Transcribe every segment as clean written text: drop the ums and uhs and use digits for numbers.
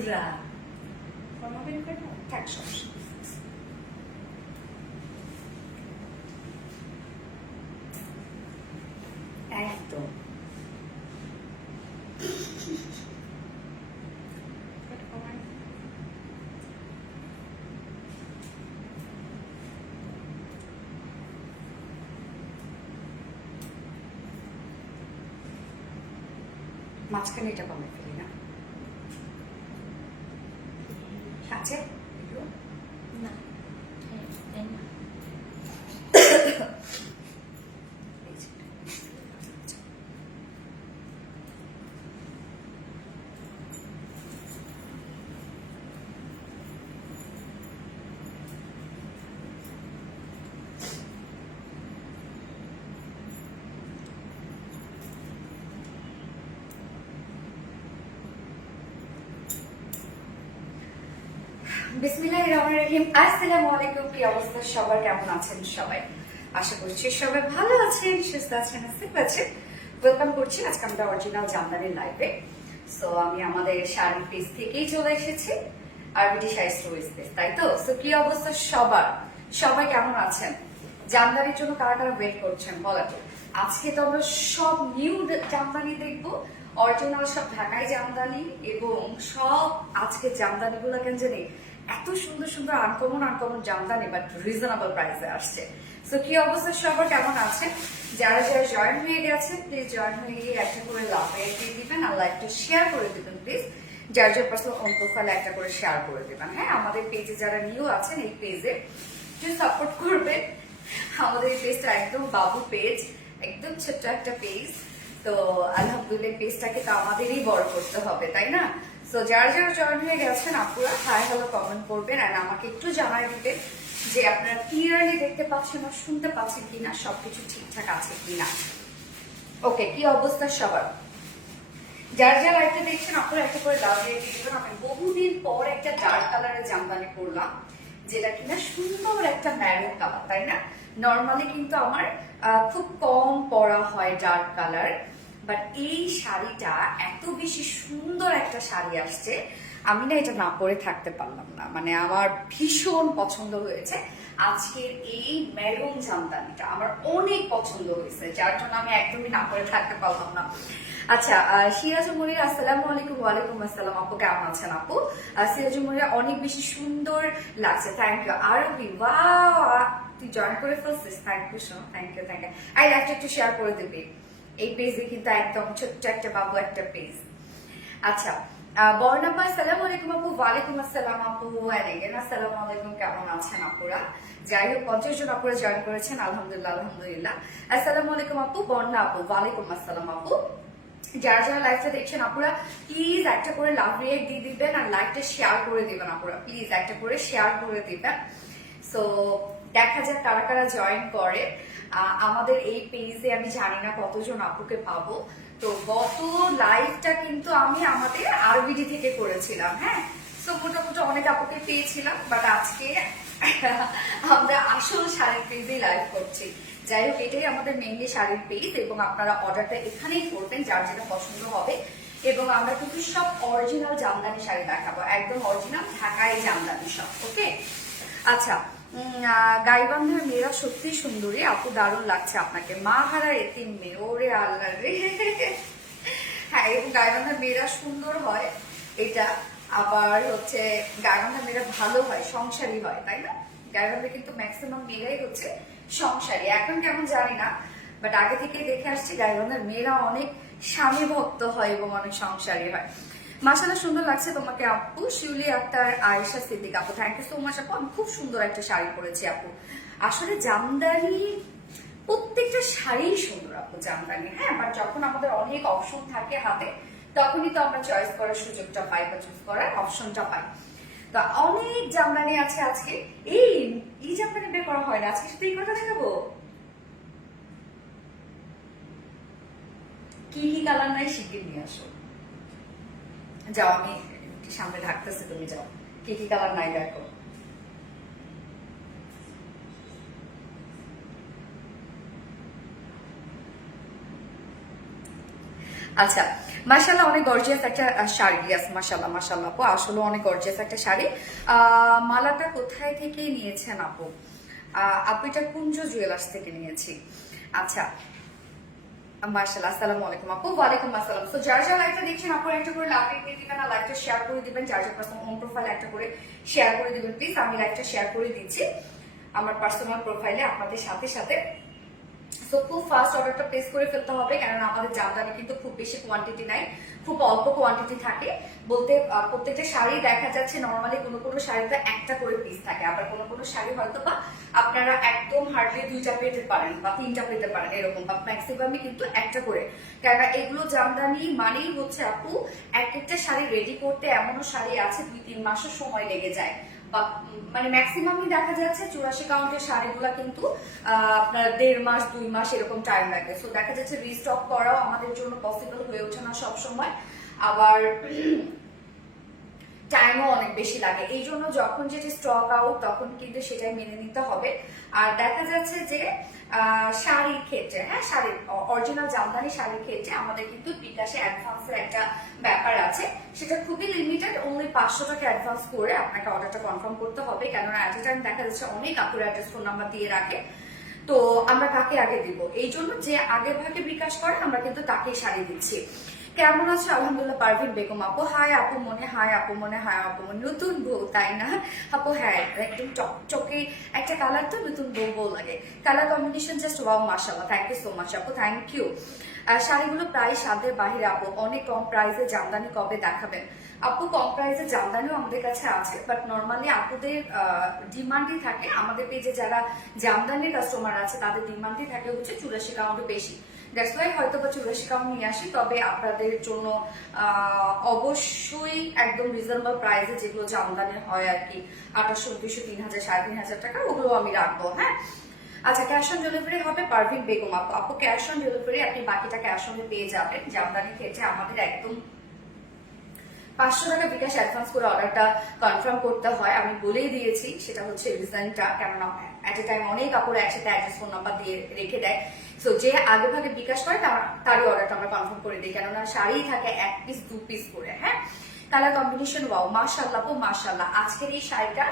পুরা থাক সমস্যা একদম মাঝখানে এটা কমে ফেলি না আছে না তাই না বিসমিল্লাহির রহমানির রহিম। আসসালামু আলাইকুম। কি অবস্থা সবার, কেমন আছেন সবাই? আশা করছি সবাই ভালো আছেন, সুস্থ আছেন, সেফ আছেন। ওয়েলকাম করছি আজকে আমরা অরিজিনাল জামদানির লাইভে। সো আমি আমাদের শাড়ি পেজ থেকেই চলে এসেছি, আরবিটি শাড়ি স্টোরি স্পেস, তাই তো? সো কি অবস্থা সবার, সবাই কেমন আছেন? জামদানির জন্য কারা কারা ওয়েট করছেন বলেন? আজকে তো আমরা সব নিউ জামদানি দেখবো, অরিজিনাল সব ঢাকাই জামদানি, এবং সব আজকে জামদানি গুলো কেন জানি এত সুন্দর সুন্দর uncommon uncommon Jamdani, but reasonable প্রাইসে আসছে। সো কি অবস্থা সবার, কেমন আছেন? যারা যারা জয়েন হয়ে গেছেন প্লিজ জয়েন হয়ে গিয়ে একটা করে লাভ দিয়ে দিবেন, আর লাইকটা শেয়ার করে দিবেন প্লিজ। যার যার পার্সোনাল অন প্রোফাইলে একটা করে শেয়ার করে দিবেন। হ্যাঁ, আমাদের পেজে যারা নিউ আছেন এই পেজে একটু সাপোর্ট করবেন। আমাদের এই পেজটা একদম বাবু পেজ, একদম ছোট্ট একটা পেজ। তো আলহামদুলিল্লাহ পেজটাকে তো আমাদেরই বড় করতে হবে, তাই না? সো যারা যারা জয়েন হয়ে গেছেন আপুরা হাই হ্যালো কমেন্ট করবেন, আর আমাকে একটু জানাই দিবেন যে আপনারা ক্লিয়ারলি দেখতে পাচ্ছেন আর শুনতে পাচ্ছেন কিনা, সবকিছু ঠিকঠাক আছে কিনা। ওকে, কি অবস্থা সবার? যার যারা লাইভটা দেখছেন আপনারা একটা করে লাভ দিয়ে দিবেন। আমি বহুদিন পর একটা ডার্ক কালারের জামদানি পরলাম, যেটা কিনা সুন্দর একটা ম্যারুন কালার, তাই না? নর্মালি কিন্তু আমার খুব কম পরা হয় ডার্ক কালার, বাট এই শাড়িটা এত বেশি সুন্দর একটা শাড়ি আসছে, আমি না এটা না পরে থাকতে পারলাম না। মানে আমার ভীষণ পছন্দ হয়েছে আজকের এই মেরুন জামদানিটা, আমার অনেক পছন্দ হয়েছে, যার জন্য আমি একদমই না পরে থাকতে পারলাম না। আচ্ছা, সিরাজুল মনির আসসালামু আলাইকুম। ওয়ালাইকুম আসসালাম আপু, কেমন আছেন আপু? সিরাজুল মনির অনেক বেশি সুন্দর লাগছে, থ্যাংক ইউ। আরবি ওয়াও, তুই জয়েন করে ফেলছিস, thank you so, thank you thank you. আই লাইকটা একটু শেয়ার করে দিবি, এই পেজে কিন্তু একদম ছোট্ট একটা বাবু একটা পেজ। আচ্ছা, বর্ণাপা আসসালামু আলাইকুম আপু। ওয়ালাইকুম আসসালাম আপু। আসসালামু আলাইকুম, কেমন আছেন আপুরা? যাই হোক 50 জন আপুরা জয়েন করেছেন, আলহামদুলিল্লাহ আলহামদুলিল্লাহ। আসসালামু আলাইকুম আপু। বর্ণা আপু, ওয়ালাইকুম আসসালাম আপু। যারা যারা লাইভটা দেখছেন আপুরা প্লিজ একটা করে লাভ রিয়েক্ট দিয়ে দিবেন, আর লাইভটা শেয়ার করে দিবেন আপুরা, প্লিজ একটা করে শেয়ার করে দিবেন। সো দেখা যাক কারা কারা জয়েন করে আমাদের এই পেজে। আমি জানি না কতজন আপুকে পাবো। তো গত লাইভটা কিন্তু আমি আমাদের আরবিডি থেকে করেছিলাম, হ্যাঁ। সো মোটামুটি অনেক আপুকে পেয়েছিলাম, বাট আজকে আমরা আসল শাড়ির পেজেই লাইভ করছি। যাই হোক, এটাই আমাদের মেইনলি শাড়ির পেজ, এবং আপনারা অর্ডারটা এখানেই করবেন যার যেটা পছন্দ হবে। এবং আমরা কিন্তু সব অরিজিনাল জামদানি শাড়ি দেখাবো, একদম অরিজিনাল ঢাকাই জামদানি সব। ওকে, আচ্ছা। গাইবান্ধার মেয়েরা সত্যি সুন্দরী আপু, দারুণ লাগছে আপনাকে। মা হারা এতিম মেয়ে, ওরে আল্লাহ রে। হ্যাঁ, এবং গাইবান্ধার মেয়েরা সুন্দর হয়, এটা আবার হচ্ছে গাইবান্ধার মেয়েরা ভালো হয়, সংসারী হয়, তাই না? গাইবান্ধা কিন্তু ম্যাক্সিমাম মেয়েরাই হচ্ছে সংসারী, এখন কেমন জানি না, বাট আগে থেকে দেখে আসছি গাইবান্ধার মেয়েরা অনেক স্বামী ভক্ত হয় এবং অনেক সংসারী হয়। মাশাআল্লাহ, সুন্দর লাগছে তোমাকে আপু। শিউলি আক্তার, আয়েশা সিদ্দিক আপু, থ্যাংক ইউ সো মাচ আপু। আমি খুব সুন্দর একটা শাড়ি পরেছি আপু। আসলে জামদানি প্রত্যেকটা শাড়ি সুন্দর আপু, জামদানি, হ্যাঁ। বাট যখন আমাদের অনেক অপশন থাকে হাতে, তখনই তো আমরা চয়েস করার সুযোগটা পাই বা চুজ করার অপশনটা পাই। তো অনেক জামদানি আছে আজকে। এই জামদানি বের করা হয় না আজকে, শুধু এই কথা দেখাবো। কি কি কালার নাই শিগগির নিয়ে আসো। যাও, আমি সামনে ঢাকতেছি, তুমি যাও। কি কি কালার নাই দেখো। আচ্ছা, মাশাআল্লাহ অনেক গর্জিয়াস একটা শাড়ি। ইয়াস, মাশাআল্লাহ মাশাআল্লাহ আপু, আসলে অনেক গর্জিয়াস একটা শাড়ি। মালাটা কোথায় থেকে নিয়েছেন আপু? আপু এটা কুঞ্জ জুয়েলার্স থেকে নিয়েছি। আচ্ছা, মাশাআল্লাহ, আসসালামু আলাইকুম আপু। ওয়ালাইকুম আসসালাম। সো যারা যারা লাইভটা দেখছেন আপু একটা করে লাইক দিয়ে দিবেন আর লাইভটা শেয়ার করে দিবেন। যার যার পার্সোনাল হোম প্রোফাইলে একটা করে শেয়ার করে দিবেন প্লিজ। আমি লাইভটা শেয়ার করে দিচ্ছি আমার পার্সোনাল প্রোফাইলে আপনাদের সাথে সাথে। সো খুব ফাস্ট অর্ডারটা প্লেস করে ফেলতে হবে, কারণ আমাদের জামদানি কিন্তু খুব বেশি কোয়ান্টিটি নাই, খুব অল্প কোয়ান্টিটি থাকে। বলতে প্রত্যেকটা শাড়ি দেখা যাচ্ছে নর্মালি কোনো কোনো শাড়িতে একটা করে পিস থাকে, আবার কোনো কোনো শাড়ি হয়তো বা আপনারা একদম হার্ডলি 2টা পেতে পারেন বা 3টা পেতে পারেন এরকম, বা ম্যাক্সিমামই কিন্তু একটা করে। কারণ এগুলো জামদানি মানেই হচ্ছে আপু এক একটা শাড়ি রেডি করতে এমনও শাড়ি আছে 2-3 মাসও সময় লেগে যায়, বা মানে ম্যাক্সিমামই দেখা যাচ্ছে 84 কাউন্টের শাড়িগুলা কিন্তু আপনার 1.5 মাস 2 মাস এরকম টাইম লাগে। সো দেখা যাচ্ছে রিস্টক করাও আমাদের জন্য পসিবল হয়ে ওঠে না সব সময়, আবার টাইমও অনেক বেশি লাগে। এই জন্য যখন যেটা স্টক আউট তখন কিন্তু সেটাই মেনে নিতে হবে। আর দেখা যাচ্ছে যে শাড়ির ক্ষেত্রে, হ্যাঁ শাড়ির অরিজিনাল জামদানি শাড়ির ক্ষেত্রে আমাদের কিন্তু বিকাশে অ্যাডভান্সের একটা ব্যাপার আছে, সেটা খুবই লিমিটেড। অনলি 500 টাকা অ্যাডভান্স করে আপনাকে অর্ডারটা কনফার্ম করতে হবে, কেননা অ্যাট এ টাইম দেখা যাচ্ছে অনেক আপুর অ্যাড্রেস ফোন নাম্বার দিয়ে রাখে। তো আমরা কাকে আগে দিব, এই জন্য যে আগে ভাগে বিকাশ করে আমরা কিন্তু তাকেই শাড়ি দিচ্ছি। কেমন আছে? আলহামদুলিল্লাহ। পারভিন বেগম আপু, হাই আপু মনে, হাই আপু মনে, হাই আপু মনে। নতুন বউ তাই না আপু? হ্যাঁ, একদম চকচকে একটা কালার, তো নতুন বউ বউ লাগে। কালার কম্বিনেশন জাস্ট ওয়াও, মাশাআল্লাহ। থ্যাংক ইউ সো মাচ আপু, থ্যাংক ইউ। শাড়িগুলো প্রায় সাধ্যের বাহিরে আপু, অনেক কম প্রাইসে জামদানি কবে দেখাবেন? আপু কম প্রাইসে জামদানিও আমাদের কাছে আছে, বাট নর্মালি আপুদের ডিমান্ডই থাকে। আমাদের পেজে যারা জামদানির কাস্টমার আছে তাদের ডিমান্ডই থাকে হচ্ছে 84 কাউন্টে বেশি। দ্যাটস ওয়াই হয়তো বা 84 কাউন্ট নিয়ে আসি, তবে আপনাদের জন্য অবশ্যই একদম রিজনেবল প্রাইসে যেগুলো জামদানি হয় আর কি, 2800, 200, 3000, 3500 টাকা, ওগুলো আমি রাখবো। হ্যাঁ, আচ্ছা, ক্যাশ অন ডেলিভারি হবে পারভিন বেগম আপু। আপু ক্যাশ অন ডেলিভারি আপনি বাকিটা ক্যাশ অনে পেয়ে যাবেন। জামদানির ক্ষেত্রে আমাদের একদম 500 টাকা বিকাশ অ্যাডভান্স করে অর্ডারটা কনফার্ম করতে হয়। আমি বলেই দিয়েছি সেটা হচ্ছে রিজনটা, কেননা অ্যাট এ টাইম অনেক কাপড় একসাথে অ্যাড্রেস ফোন নাম্বার দিয়ে রেখে দেয়। সো যে আগে ভাগে বিকাশ করে তারই অর্ডারটা আমরা কনফার্ম করে দিই, কেননা শাড়ি থাকে 1 পিস 2 পিস করে। হ্যাঁ, কালার কম্বিনেশন ওয়াও, মাশাআল্লাহ আপু মাশাআল্লাহ। আজকের এই শাড়িটা,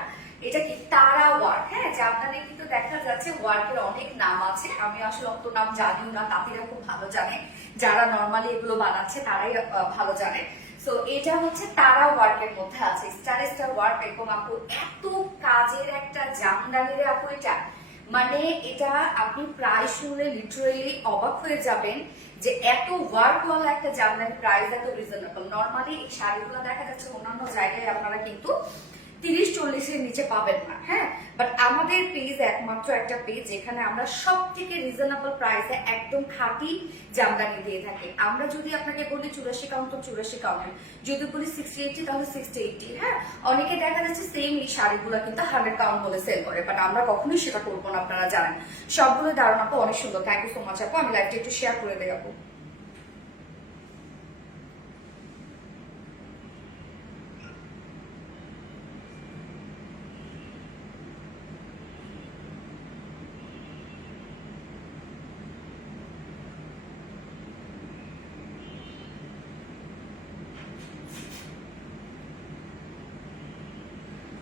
এটা কি তারা ওয়ার্ক? হ্যাঁ, জামদানি কিন্তু দেখা যাচ্ছে ওয়ার্কের অনেক নাম আছে, আমি আসলে অত নাম জানিও না, তাঁতিরা খুব ভালো জানে, যারা নর্মালি এগুলো বানাচ্ছে তারাই ভালো জানে। সো এটা হচ্ছে তারা ওয়ার্কের মধ্যে আছে, স্টার স্টার ওয়ার্ক। এবং আপু এত কাজের একটা জামদানির আপু, এটা মানে এটা আপনি প্রায় শুনলে লিটারেলি অবাক হয়ে যাবেন যে এত ওয়ার্ক ওয়ালা একটা জামদানি প্রাইস এত রিজনেবল। নর্মালি এই শাড়িগুলো দেখা যাচ্ছে অন্যান্য জায়গায় আপনারা কিন্তু 30-40 নিচে পাবেন না। হ্যাঁ, বাট আমাদের পেজ একমাত্র একটা পেজ যেখানে আমরা সব থেকে রিজনেবল প্রাইসে একদম খাঁটি জামদানি দিয়ে থাকি। আমরা যদি আপনাকে বলি 84 কাউন্ট, তো 84 কাউন্ট, যদি বলি 60-80 তাহলে 60-80। হ্যাঁ, অনেকে দেখা যাচ্ছে সেম এই শাড়িগুলো কিন্তু 100 কাউন্ট বলে সেল করে, বাট আমরা কখনোই সেটা করবো না, আপনারা জানেন। সবগুলো দারুণ আপু, অনেক সুন্দর। থ্যাংক ইউ সো মাচ আপু। আমি লাইভটা একটু শেয়ার করে দেই আপু।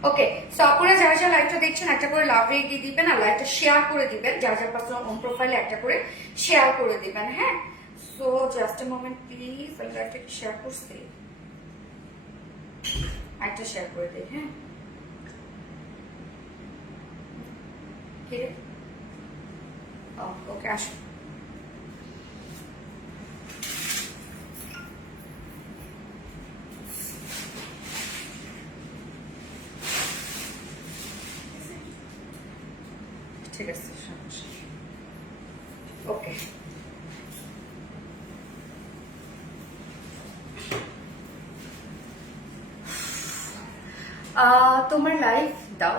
ওকে, সো আপনারা যারা যারা লাইভটা দেখছেন একটা করে লাভ রেট দিয়ে দিবেন আর লাইভটা শেয়ার করে দিবেন, যার যার পার্সোনাল হোম প্রোফাইলে একটা করে শেয়ার করে দিবেন। হ্যাঁ, so just a moment please, আমি লাইভটা শেয়ার করছি, একটা শেয়ার করে দিই। হ্যাঁ, ওকে আসুন। ঠিক আছে, ওকে। তোমার লাইভ দাও,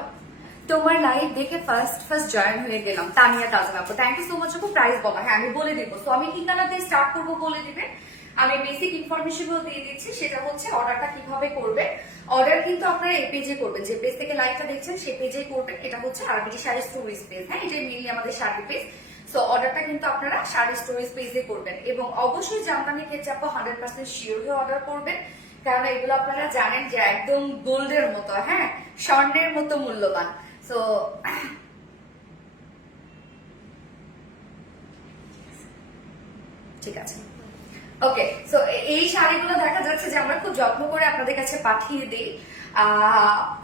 তোমার লাইভ দেখে ফার্স্ট জয়েন হয়ে গেলাম। তানিয়া তাজমা আপু, থ্যাংক ইউ সো মাচ আপু। প্রাইস বলা, হ্যাঁ আমি বলে দিব। তো আমি ঠিকানা দিয়ে স্টার্ট করবো বলে দিবে। আমি বেসিক ইনফরমেশন গুলো দিয়ে দিচ্ছি, সেটা হচ্ছে অর্ডারটা কিভাবে করবে। অর্ডার কিন্তু আপনারা এই পেজে করবেন, যে পেজ থেকে লাইভটা দেখছেন সেই পেজেই করবেন। এটা হচ্ছে আরবিটি শাড়ি স্টোরিজ পেজ। হ্যাঁ, এটাই মেইনলি আমাদের শাড়ি পেজ। সো অর্ডারটা কিন্তু আপনারা শাড়ি স্টোরেজ পেজে করবেন এবং অবশ্যই জামদানি ক্ষেত্রে আপু 100% শিওর হয়ে অর্ডার করবেন, কারণ এগুলো আপনারা জানেন যে একদম গোল্ডের মতো, হ্যাঁ, স্বর্ণের মতো মূল্যবান। সো ঠিক আছে, ওকে। সো এই শাড়িগুলো দেখা যাচ্ছে যে আমরা খুব যত্ন করে আপনাদের কাছে পাঠিয়ে দিই।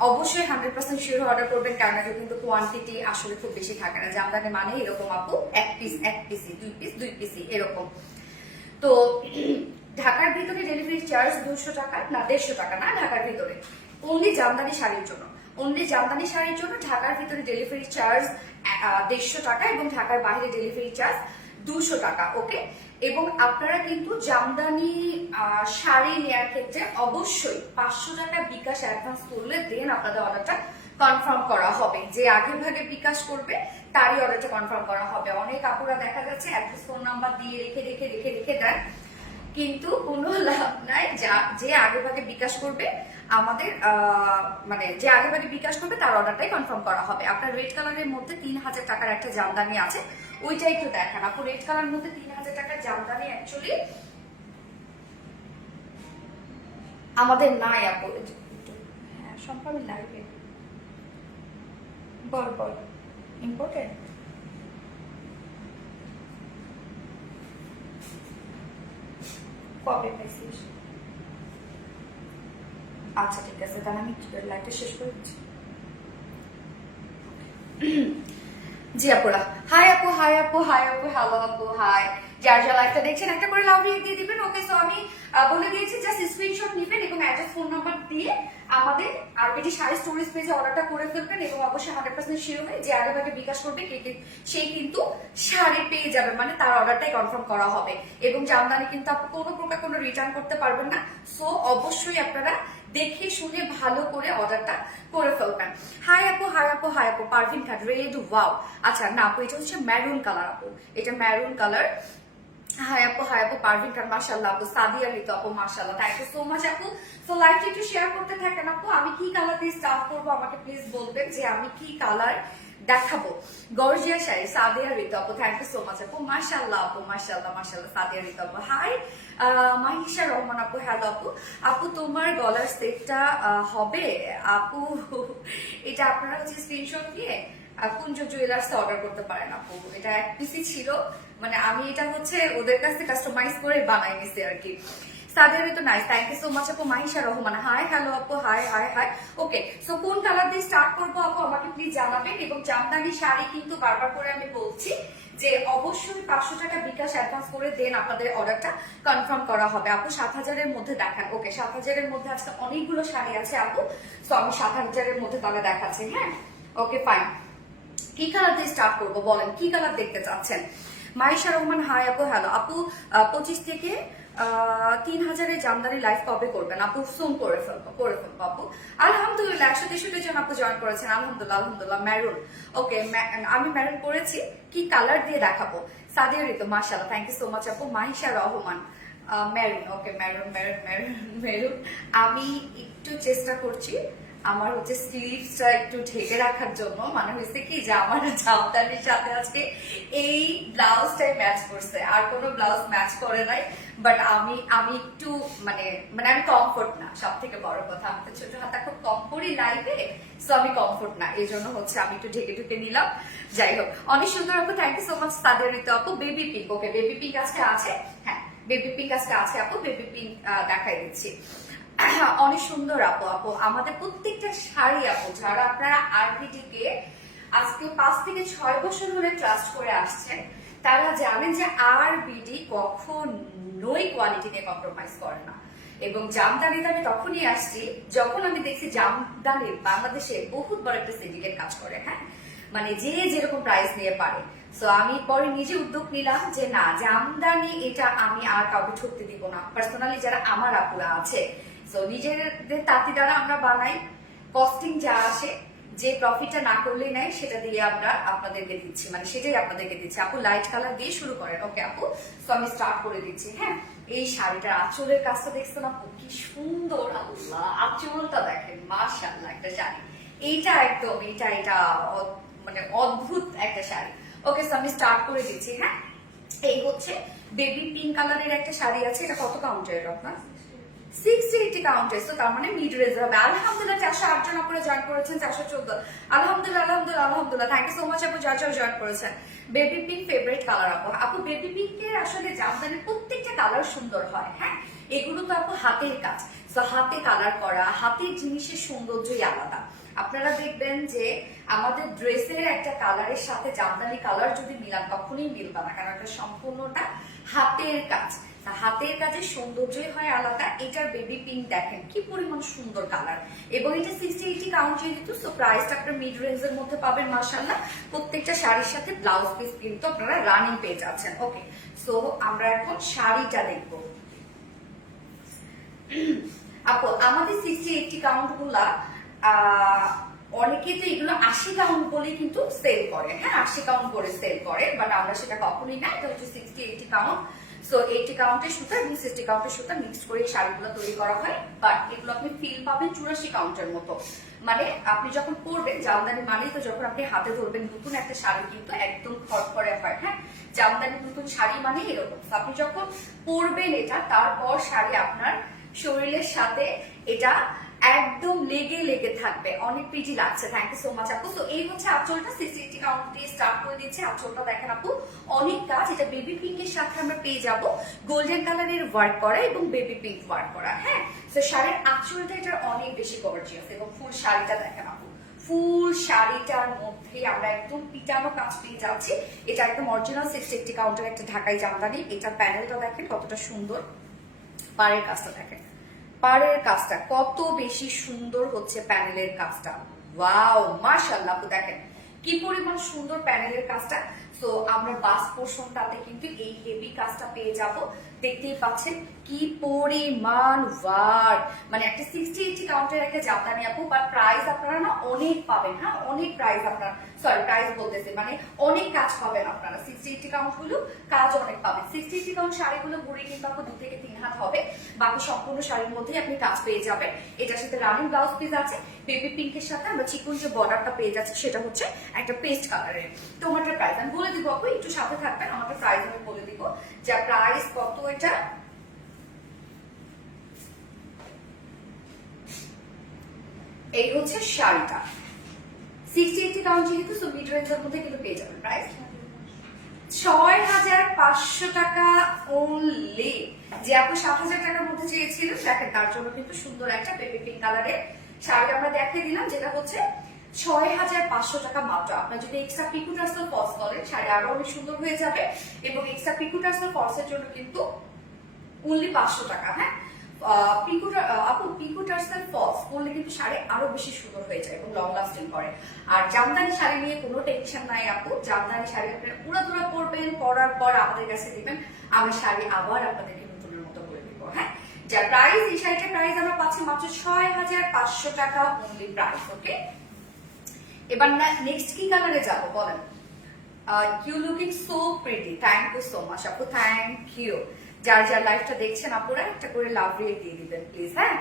অবশ্যই 100% শিওর অর্ডার করবেন, কারণ এটা কিন্তু কোয়ান্টিটি আসলে খুব বেশি থাকে না। জামদানি মানে এরকম আপু, এক পিসি 2 পিসি এরকম। তো ঢাকার ভিতরে ডেলিভারি চার্জ 200 টাকা না 150 টাকা না, ঢাকার ভিতরে অনলি জামদানি শাড়ির জন্য, অনলি জামদানি শাড়ির জন্য ঢাকার ভিতরে ডেলিভারি চার্জ 150 টাকা এবং ঢাকার বাইরে ডেলিভারি চার্জ 200 টাকা, ওকে। এবং আপনারা কিন্তু জামদানি শাড়ি নেওয়ার ক্ষেত্রে অবশ্যই 500 টাকা বিকাশ অ্যাডভান্স করলে দেন আপনাদের অর্ডারটা কনফার্ম করা হবে। যে আগে ভাগে বিকাশ করবে তারই অর্ডারটা কনফার্ম করা হবে। অনেক আপুরা দেখা যাচ্ছে অ্যাড্রেস ফোন নাম্বার দিয়ে রেখে দেন, কিন্তু কোনো লাভ নাই। যে আগে ভাগে বিকাশ করবে আমাদের মানে যে আগে ভাগে বিকাশ করবে তার অর্ডারটাই কনফার্ম করা হবে। আপনার রেড কালারের মধ্যে 3000 টাকার একটা জামদানি আছে, ওইটাই একটু দেখান আপু। রেড কালার মধ্যে 3000 টাকার জামদানি অ্যাকচুয়ালি আমাদের নাই আপু। হ্যাঁ, সম্ভব লাগবে, বল ইম্পর্টেন্ট। কবে পাইছিস? আচ্ছা ঠিক আছে, তাহলে আমি লাইভটা শেষ করে দিচ্ছি। জি আপুরা, হাই আপু, হ্যালো আপু, হাই। যার যা লাইভটা দেখছেন একটা করে লাভ রিয়েক্ট দিয়ে দিবেন, ওকে। সো আমি বলে দিয়েছি জাস্ট স্ক্রিনশট নেবেন এবং অ্যাড্রেস ফোন নাম্বার দিয়ে আমাদের আরবিডি শাড়ি স্টোরেজ পেজে অর্ডারটা করে ফেলবেন এবং অবশ্যই 100% শিওর হয়ে যে আগে ভাগে বিকাশ করবে সেই কিন্তু শাড়ি পেয়ে যাবে, মানে তার অর্ডারটাই কনফার্ম করা হবে। এবং জামদানি কিন্তু আপনি কোনো প্রকার কোনো রিটার্ন করতে পারবেন না। সো অবশ্যই আপনারা দেখে শুনে ভালো করে অর্ডারটা করে ফেলবেন। হাই আপু, পারভিন খান, রেড, ওয়াও। আচ্ছা না আপু, এটা হচ্ছে ম্যারুন কালার আপু, এটা ম্যারুন কালার। হাই আপু, পারভিন খান, মাশাআল্লাহ আপু। সাদিয়া রিতু আপু, মাশাআল্লাহ, থ্যাংক ইউ সো মাচ আপু। সো লাইভটা একটু শেয়ার করতে থাকেন আপু। আমি কি কালার দিয়ে স্টার্ট করবো আমাকে প্লিজ বলবেন যে আমি কি কালার দেখাবো। গর্জিয়া শাড়ি, সাদিয়া রিতু আপু, থ্যাংক ইউ সো মাচ আপু। মাশাআল্লাহ আপু, মাশাআল্লাহ, সাদিয়া রিতু আপু। হাই মাহিশা রহমান আপু, হ্যালো আপু। আপু তোমার গলার সেটটা হবে আপু? এটা আপনারা হচ্ছে স্ক্রিনশট দিয়ে কুঞ্জ জুয়েলার্স অর্ডার করতে পারেন আপু। এটা এক পিসি ছিল, মানে আমি এটা হচ্ছে ওদের কাছে কাস্টমাইজ করে বানাই নিছি আর কি। সাদের তো nice, thank you so much আপু। মাহিশা রহমান, হাই হ্যালো আপু, হাই। ওকে, সো কোন কালার দিয়ে স্টার্ট করবো আপু আমাকে প্লিজ জানাবেন। এবং জামদানি শাড়ি কিন্তু বারবার করে আমি বলছি যে অবশ্যই 500 টাকা বিকাশ অ্যাডভান্স করে দেন আপনাদের অর্ডারটা কনফার্ম করা হবে আপু। 7000-এর মধ্যে দেখান, ওকে। 7000-এর মধ্যে আজকে অনেকগুলো শাড়ি আছে আপু, সো আমি 7000-এর মধ্যে তাহলে দেখাচ্ছি, হ্যাঁ, ওকে ফাইন। কি কালার দিয়ে স্টার্ট করবো বলেন, কি কালার দেখতে চাচ্ছেন? মাইশা রহমান, হাই আপু, হ্যালো আপু। 25 থেকে 3000-এর জামদানি লাইভ কবে করবেন আপু? সুন করে ফেলবো আপু। আলহামদুলিল্লাহ 163 জন আপু জয়েন করেছেন, আলহামদুলিল্লাহ। ম্যারুন, ওকে, আমি ম্যারুন করেছি। কি কালার দিয়ে দেখাবো? সাদিয়া রিতু, মাশাআল্লাহ, থ্যাংক ইউ সো মাচ আপু। মাহিশা রহমান, মেরুন, ওকে, মেরুন। আমি একটু চেষ্টা করছি আমার হচ্ছে স্লিভসটা একটু ঢেকে রাখার জন্য, মানে হয়েছে কি যে আমার জামদানির সাথে আজকে এই ব্লাউজটাই ম্যাচ করছে, আর কোনো ব্লাউজ ম্যাচ করে নাই। বাট আমি একটু মানে আমি কমফোর্ট না, সব থেকে বড় কথা। আমি তো ছোট হাতা খুব কম করি লাইফে, সো আমি কমফোর্ট না, এই জন্য হচ্ছে আমি একটু ঢেকে নিলাম। যাই হোক, অনেক সুন্দর আপু, থ্যাংক ইউ সো মাচ। সাদের ঋতু আপু, বেবি পিঙ্ক, ওকে, বেবি পিঙ্ক আজকে আছে, হ্যাঁ, বেবি পিঙ্ক আজকে আছে আপু। বেবি পিঙ্ক দেখাই দিচ্ছি। অনেক সুন্দর আপু। আমাদের প্রত্যেকটা শাড়ি আপু, যারা আপনারা আরবিডিকে আজকে 5 থেকে 6 বছর ধরে ট্রাস্ট করে আসছেন, তারা জানেন যে আরবিডি কখনোই কোয়ালিটি নিয়ে কম্প্রোমাইজ করে না। এবং জামদানিতে আমি তখনই আসছি যখন আমি দেখছি জামদানির বাংলাদেশে বহুত বড় একটা সিন্ডিকেট কাজ করে, হ্যাঁ, মানে যে যেরকম প্রাইস নিয়ে পারে। সো আমি পরে নিজে উদ্যোগ নিলাম যে না, জামদানি এটা আমি আর কাউকে ঠকতে দিব না। পার্সোনালি যারা আমার আপুরা আছে, সো নিজেদের তাঁতি দ্বারা আমরা বানাই, কস্টিং যা আসে, যে প্রফিটটা না করলেই নাই সেটা দিয়ে আমরা আপনাদেরকে দিচ্ছি, মানে সেটাই আপনাদেরকে দিচ্ছি আপু। লাইট কালার দিয়ে শুরু করেন, ওকে আপু। সো আমি স্টার্ট করে দিচ্ছি, হ্যাঁ। এই শাড়িটার আঁচলের কাজটা দেখছেন আপু, কি সুন্দর, আল্লাহ, আঁচলটা দেখেন, মাশাআল্লাহ একটা শাড়ি। এইটা একদম এটা মানে অদ্ভুত একটা শাড়ি, ওকে, সো আমি স্টার্ট করে দিচ্ছি। হ্যাঁ, এই হচ্ছে বেবি পিঙ্ক কালারের একটা শাড়ি আছে। এটা কত কাউন্টের আপনার? 60-80 কাউন্টের। তো তার মানে মিড রেঞ্জ হবে। আলহামদুলিল্লাহ 408 জন করে জয়েন করেছেন, 414। আলহামদুলিল্লাহ আলহামদুলিল্লাহ আলহামদুলিল্লাহ। থ্যাংক ইউ সো মাচ আপু যারা জয়েন করেছেন। বেবি পিঙ্ক ফেভারিট কালার আপু। আপু বেবি পিঙ্কের আসলে জামদানির প্রত্যেকটা কালার সুন্দর হয়। হ্যাঁ, এগুলো তো আপু হাতের কাজ। তো হাতে কালার করা, হাতের জিনিসের সৌন্দর্যই আলাদা। আপনারা দেখবেন যে আমাদের ড্রেসের একটা কালারের সাথে জামদানি কালার যদি মিলান কখনোই মিলবে না, কারণ এটা সম্পূর্ণটা হাতের কাজ। হাতের কাজের সৌন্দর্যই হয় আলাদা। এটার বেবি পিঙ্ক দেখেন কি পরিমাণ সুন্দর কালার, এবং এটা 60-80 কাউন্ট যেহেতু, সো প্রাইসটা আপনার মিড রেঞ্জের মধ্যে পাবেন মাশাআল্লাহ। প্রত্যেকটা শাড়ির সাথে ব্লাউজ পিস কিন্তু আপনারা রানিং পেয়ে যাচ্ছেন। ওকে, সো আমরা এখন শাড়িটা দেখবো। আপু আমাদের 60-80 কাউন্ট গুলা অনেকে তো এগুলো 80 কাউন্ট বলে কিন্তু সেল করে। হ্যাঁ, 80 কাউন্ট করে সেল করে, বাট আমরা সেটা কখনোই না। এটা হচ্ছে 60-80 কাউন্ট। সো 80 কাউন্টের সুতা এবং 60 কাউন্টের সুতা মিক্সড করে শাড়িগুলো তৈরি করা হয়। বাট এগুলো আপনি ফিল পাবেন 84 কাউন্টের মতো। মানে আপনি যখন পরবেন, জামদানি মানেই তো যখন আপনি হাতে ধরবেন নতুন একটা শাড়ি কিন্তু একদম খড়খড়ে হয়। হ্যাঁ, জামদানি নতুন শাড়ি মানে এরকম। আপনি যখন পরবেন এটা, তারপর শাড়ি আপনার শরীরের সাথে এটা একদম লেগে লেগে থাকবে। অনেক প্রিটি লাগছে। থ্যাংক ইউ সো মাচ আপু। তো এই হচ্ছে আঁচলটা। 60-80 কাউন্ট দিয়ে স্টার্ট করে দিচ্ছে। আঁচলটা দেখেন আপু, অনেক কাজ। এটা বেবি পিঙ্কের সাথে আমরা পেয়ে যাব গোল্ডেন কালারের ওয়ার্ক করা এবং বেবি পিঙ্ক ওয়ার্ক করা। হ্যাঁ, তো শাড়ির আঁচলটা এটার অনেক বেশি গর্জিয়াস, এবং ফুল শাড়িটা দেখেন আপু, ফুল শাড়িটার মধ্যে আমরা একদম পিটানো কাজ পেয়ে যাচ্ছি। এটা একদম অরিজিনাল 60-80 কাউন্টের একটা ঢাকাই জামদানি। এটার প্যানেলটা দেখেন কতটা সুন্দর, পাড়ের কাজটা দেখেন, পাড়ের কাজটা কত বেশি সুন্দর হচ্ছে প্যানেলের কাজটা। ওয়াও মাশাআল্লাহ আপু দেখেন কি পরিমাণ সুন্দর প্যানেলের কাজটা। সো আমরা বাস পোর্শনটাতে কিন্তু এই হেভি কাজটা পেয়ে যাব। দেখতেই পাচ্ছেন কি পরিমাণ ওয়ার্ক, মানে একটা 60-80 কাউন্টের একটা জামদানি আপু। বাট প্রাইস আপনারা না অনেক পাবেন। হ্যাঁ, অনেক প্রাইস আপনারা, সরি প্রাইস বলতেছে মানে অনেক কাজ পাবেন আপনারা। 60-80 কাউন্ট হলো কাজ অনেক পাবেন। 60-80 কাউন্ট শাড়িগুলো বুড়ি কিন্তু আপু 2 থেকে 3 হাত হবে। বাকি সম্পূর্ণ শাড়ির মধ্যেই আপনি কাজ পেয়ে যাবেন। এটার সাথে রানিং ব্লাউজ পিস আছে। বেবি পিঙ্কের সাথে আমরা চিকন যে বর্ডারটা পেয়ে যাচ্ছি সেটা হচ্ছে একটা পেস্ট কালারের। তোমারটা প্রাইস আমি বলে দিব আপু, একটু সাথে থাকবেন। আমাদের প্রাইস আমি বলে দিব, যা প্রাইস কত। এটা এই হচ্ছে শাড়িটা 60-80 কাউন্ট যেহেতু, সো মিড রেঞ্জের মধ্যে কিন্তু পেয়ে যাবেন। প্রাইস 6500 টাকা অনলি। যে আপু 7000 টাকার মধ্যে চেয়েছিলেন, দেখেন তার জন্য কিন্তু সুন্দর একটা বেবি পিঙ্ক কালারের শাড়ি আমরা দেখিয়ে দিলাম, যেটা হচ্ছে 6500 টাকা মাত্র। আপনার যদি এক্সট্রা পিকু টার্সেল ফলস করেন, শাড়ি আরো অনেক সুন্দর হয়ে যাবে। এবং এক্সট্রা পিকু টার্সেল ফলসের জন্য কিন্তু অনলি 500 টাকা। হ্যাঁ, আপু পিকু টার্সেল ফলস করলে কিন্তু শাড়ি আরো বেশি সুন্দর হয়ে যায় এবং লং লাস্টিং করে। আর জামদানি শাড়ি নিয়ে কোনো টেনশন নাই আপু। জামদানি শাড়ি আপনারা উড়াদুরা পরবেন, পরার পর আমাদের কাছে দিবেন, আমরা শাড়ি আবার আপনাদেরকে নতুনের মতো করে দিব। হ্যাঁ, যার প্রাইস, এই শাড়িটার প্রাইস আমরা পাচ্ছি মাত্র 6500 টাকা অনলি প্রাইস। ওকে, এবার নেক্সট কি কালারে যাবো বলেন? You looking so pretty. Thank you so much আপু, থ্যাংক ইউ। যার যার লাইফটা দেখছেন আপুরা একটা করে লাভ রেট দিয়ে দিবেন প্লিজ। হ্যাঁ,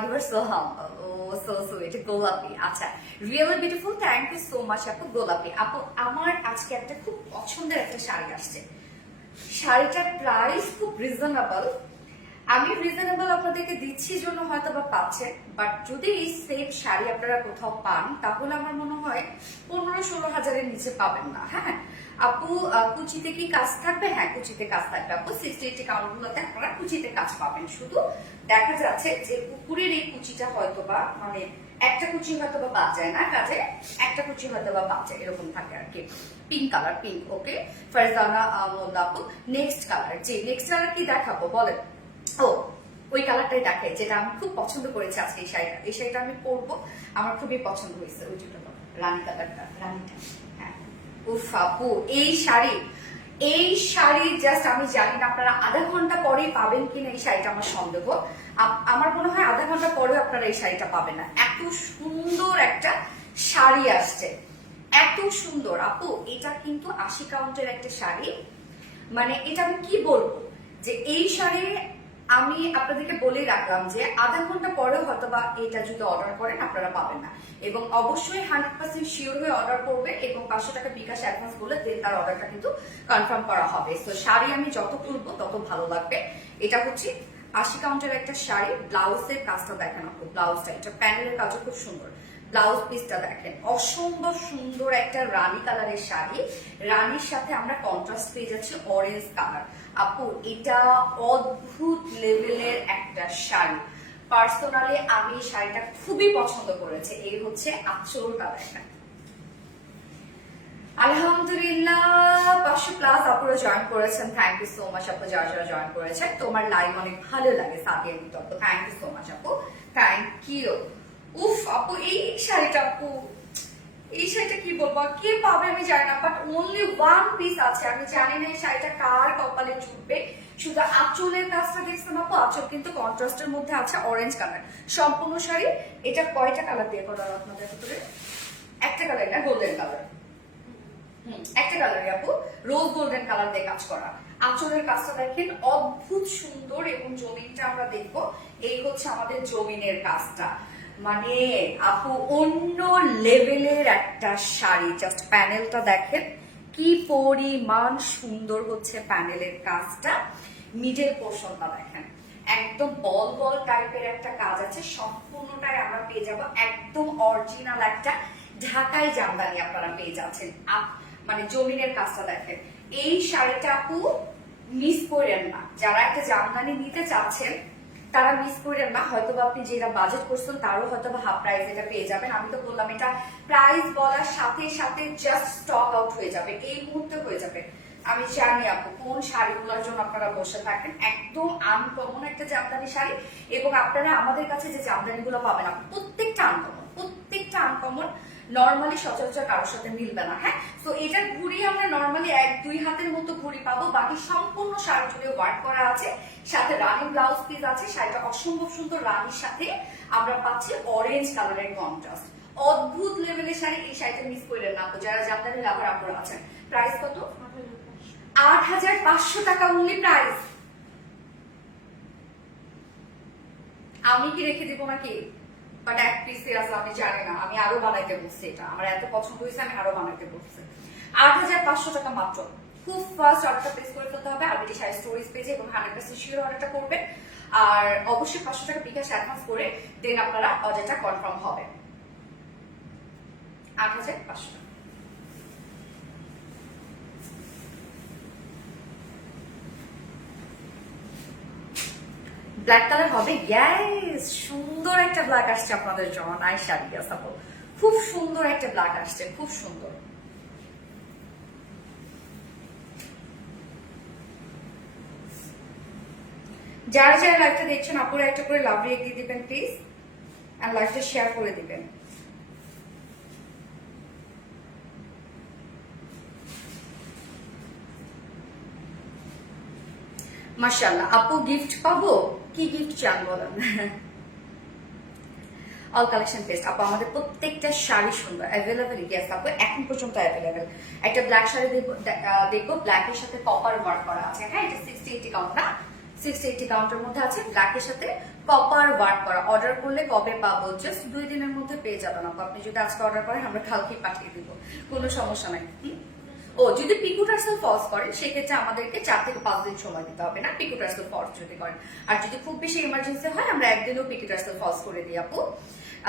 you are so humble, oh so sweet. গোলাপি, আচ্ছা really beautiful. Thank you so much আপু। গোলাপি আপু, আমার আজকে একটা খুব পছন্দের একটা শাড়ি আসছে। শাড়িটার প্রাইস খুব রিজনেবল। আমি রিজনেবল আপনাদেরকে দিচ্ছি জন্য হয়তো বা পাচ্ছেন, বাট যদি এই সেম শাড়ি আপনারা কোথাও পান, তাহলে আমার মনে হয় 15-16 হাজারের নিচে পাবেন না। হ্যাঁ আপু, কুচিতে কি কাজ থাকবে? হ্যাঁ, কুচিতে কাজ থাকবে আপু। 60-80 কাউন্ট গুলোতে আপনারা কুচিতে কাজ পাবেন। শুধু দেখা যাচ্ছে যে পুকুরের এই কুচিটা হয়তো বা মানে একটা কুচি হয়তো বা বাদ যায় না কাজে, একটা কুচি হয়তো বা বাদ যায়, এরকম থাকে আর কি। Pink colour, pink. Okay Farzana মোল্লা আপু, নেক্সট কালার। জি, নেক্সট কালার কি দেখাবো বলেন? ও, ওই কালারটাই দেখে যেটা আমি খুব পছন্দ করেছি আজকে। এই শাড়িটা, এই শাড়িটা আমি পরবো, আমার খুবই পছন্দ হয়েছে। ওই যেটা রানী কালারটা, রানীটা। হ্যাঁ, উফ আপু এই শাড়ি জাস্ট আমি জানি না আপনারা আধা ঘন্টা পরেই পাবেন কিনা এই শাড়িটা, আমার সন্দেহ। আমার মনে হয় আধা ঘন্টা পরেও আপনারা এই শাড়িটা পাবেন না। এত সুন্দর একটা শাড়ি আসছে, এত সুন্দর আপু। এটা কিন্তু 80 কাউন্টের একটা শাড়ি। মানে এটা আমি কি বলবো, যে এই শাড়ি আমি আপনাদেরকে বলেই রাখলাম যে আধা ঘন্টা পরেও হয়তো বা এটা যদি অর্ডার করেন আপনারা পাবেন না, এবং অবশ্যই 100% শিওর হয়ে অর্ডার করবে এবং 500 টাকা বিকাশ অ্যাডভান্স বলে দেন তার অর্ডারটা কিন্তু কনফার্ম করা হবে। তো শাড়ি আমি যত খুলবো তত ভালো লাগবে। এটা হচ্ছে 80 কাউন্টের একটা শাড়ি, ব্লাউজের কাজটা দেখেন আপু, ব্লাউজটা এটা প্যানেলের কাজও খুব সুন্দর, ব্লাউজ পিসটা দেখেন অসম্ভব সুন্দর একটা রানী কালারের শাড়ি, রানীর সাথে আমরা কন্ট্রাস্ট পেয়ে যাচ্ছি অরেঞ্জ কালার। আপু এটা অদ্ভুত লেভেলের একটা শাড়ি, পার্সোনালি আমি এই শাড়িটা খুবই পছন্দ করেছি। এই হচ্ছে আঁচলটা দেখেন, আলহামদুলিল্লাহ 500+ আপুরা জয়েন করেছেন, থ্যাংক ইউ সো মাচ আপু। যারা যারা জয়েন করেছেন তোমার লাইভ অনেক ভালো লাগে সাদিয়া মিতু আপু, থ্যাংক ইউ সো মাচ আপু, থ্যাংক ইউ। উফ আপু এই শাড়িটা, আপু এই শাড়িটা কি বলবো, কে পাবে আমি জানি না, বাট অনলি ওয়ান পিস আছে। আমি জানি না এই শাড়িটা কার কপালে জুটবে। শুধু আঁচলের কাজটা দেখছেন আপু, আঁচল কিন্তু কন্ট্রাস্টের মধ্যে আছে অরেঞ্জ কালার সম্পূর্ণ শাড়ি। এটা কয়টা কালার দিয়ে করা আপনাদের ভিতরে? একটা কালার না, গোল্ডেন কালার, একটা কালারই আপু, রোজ গোল্ডেন কালার দিয়ে কাজ করা। আঁচলের কাজটা দেখেন অদ্ভুত সুন্দর, এবং জমিনটা আমরা দেখবো, এই হচ্ছে আমাদের জমিনের কাজটা, মানে আপু অন্য লেভেলের একটা শাড়ি। জাস্ট প্যানেলটা দেখেন কি পরিমাণ সুন্দর হচ্ছে প্যানেলের কাজটা, মিডল পোর্শনটা দেখেন একদম বল বল টাইপের একটা কাজ আছে, সম্পূর্ণটাই আমরা পেয়ে যাব একদম অরিজিনাল একটা ঢাকাই জামদানি আপনারা পেয়ে যাচ্ছেন। মানে জমিনের কাজটা দেখেন, এই শাড়িটা আপু মিস করেন না, যারা একটা জামদানি নিতে চাচ্ছেন তারা মিস করেন না। হয়তো আপনি যেটা বাজেট করছেন তারও হয়তো হাফ প্রাইস এটা পেয়ে যাবেন। আমি তো বললাম এটা প্রাইস বলার সাথে সাথে জাস্ট স্টক আউট হয়ে যাবে, এই মুহূর্তে হয়ে যাবে। আমি জানি আপু কোন শাড়িগুলোর জন্য আপনারা বসে থাকেন, একদম আনকমন একটা জামদানি শাড়ি, এবং আপনারা আমাদের কাছে যে জামদানিগুলো পাবেন আপু প্রত্যেকটা আনকমন, প্রত্যেকটা আনকমন, নর্মালি সচরাচর কারোর সাথে মিলবে না। হ্যাঁ, তো এটার ঘুড়ি আমরা নর্মালি 1-2 হাতের মতো ঘুড়ি পাবো, বাকি সম্পূর্ণ শাড়ি জুড়ে ওয়ার্ক করা আছে, সাথে রানী ব্লাউজ পিস আছে। শাড়িটা অসম্ভব সুন্দর, রানীর সাথে আমরা পাচ্ছি অরেঞ্জ কালারের কন্ট্রাস্ট, অদ্ভুত লেভেলের শাড়ি। এই শাড়িটা মিস করলেন না আপু, যারা জামদানি লাভার আপুরা আছেন। প্রাইস কত? 8500 টাকা অনলি প্রাইস। আমি কি রেখে দিব নাকি? বাট এক পিসে আছে, আমি জানি না, আমি আরো বানাইতে বলছি, এটা আমার এত পছন্দ হয়েছে আমি আরো বানাইতে বলছি। 8500 টাকা মাত্র। খুব ফাস্ট অর্ডারটা প্লেস করে ফেলতে হবে আরবিটি শাড়ি স্টোরেজ পেজে, এবং 100% শিওর অর্ডারটা করবেন। আর অবশ্যই 500 টাকা বিকাশ অ্যাডভান্স করে দেন আপনারা অর্ডারটা কনফার্ম হবে। 8500 টাকা। ব্ল্যাক কালার হবে, ইয়েস, সুন্দর একটা ব্ল্যাক আসছে আপনাদের জন্য। নাইস শাড়ি আপু, খুব সুন্দর একটা ব্ল্যাক আসছে, খুব সুন্দর। যারা যারা লাইভটা দেখছেন আপুরা একটা করে লাভ রিয়েক্ট দিয়ে দিবেন প্লিজ, আর লাইভটা শেয়ার করে দিবেন। মাশাআল্লাহ আপু, গিফট পাবো? কি গিফট চান বলেন? অল কালেকশন পেস্ট আপু, আমাদের প্রত্যেকটা শাড়ি সুন্দর, অ্যাভেলেবেল। ইয়েস আপু, এখন পর্যন্ত অ্যাভেলেবেল। একটা ব্ল্যাক শাড়ি দেখবো, ব্ল্যাকের সাথে কপার ওয়ার্ক করা আছে। হ্যাঁ, এটা 60-80 কাউন্ট না, 60-80 কাউন্টের মধ্যে আছে, ব্ল্যাকের সাথে কপার ওয়ার্ক করা। অর্ডার করলে কবে পাবো? জাস্ট 2 দিনের মধ্যে পেয়ে যাবেন আপু। আপনি যদি আজকে অর্ডার করেন আমরা কালকে পাঠিয়ে দিব, কোনো সমস্যা নাই। ও যদি পিকো টার্সেল ফলস করেন সেক্ষেত্রে আমাদেরকে 4 থেকে 5 দিন সময় দিতে হবে না, পিকো টার্সেল ফলস যদি করেন। আর যদি খুব বেশি ইমার্জেন্সি হয় আমরা একদিনও পিকো টার্সেল ফলস করে দিই আপু।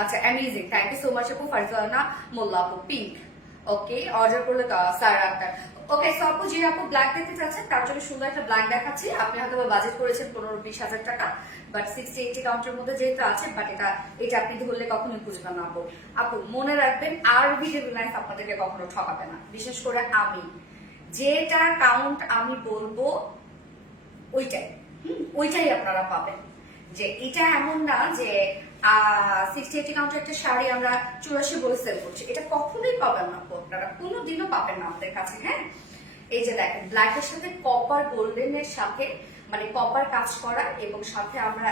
আচ্ছা, amazing, thank you so much আপু। ফারজানা মোল্লা আপু, পিঙ্ক, ওকে, অর্ডার করলে স্যার আপনার। ওকে, সো আপু যে আপু ব্ল্যাক দেখতে চাচ্ছেন তার জন্য সুন্দর একটা ব্ল্যাক দেখাচ্ছি। আপনি হয়তো বাজেট করেছেন 15-20 হাজার টাকা, বাট 60-80 কাউন্টের মধ্যে যেহেতু আছে, বাট এটা আপনি ধরলে কখনোই বুঝবেন না আপু। আপু মনে রাখবেন, আরবি ডিজাইন আপনাদেরকে কখনো ঠকাবে না, বিশেষ করে আমি যেটা কাউন্ট আমি বলবো ওইটাই আপনারা পাবেন। যে এটা এমন না যে 60-80 কাউন্টের একটা শাড়ি আমরা 84 বলে সেল করছি, এটা কখনোই পাবেন না আপনারা, কোনোদিনও পাবেন না আমাদের কাছে। হ্যাঁ, এই যে দেখেন ব্ল্যাকের সাথে কপার গোল্ডেনের সাথে মানে কপার কাজ করা, এবং সাথে আমরা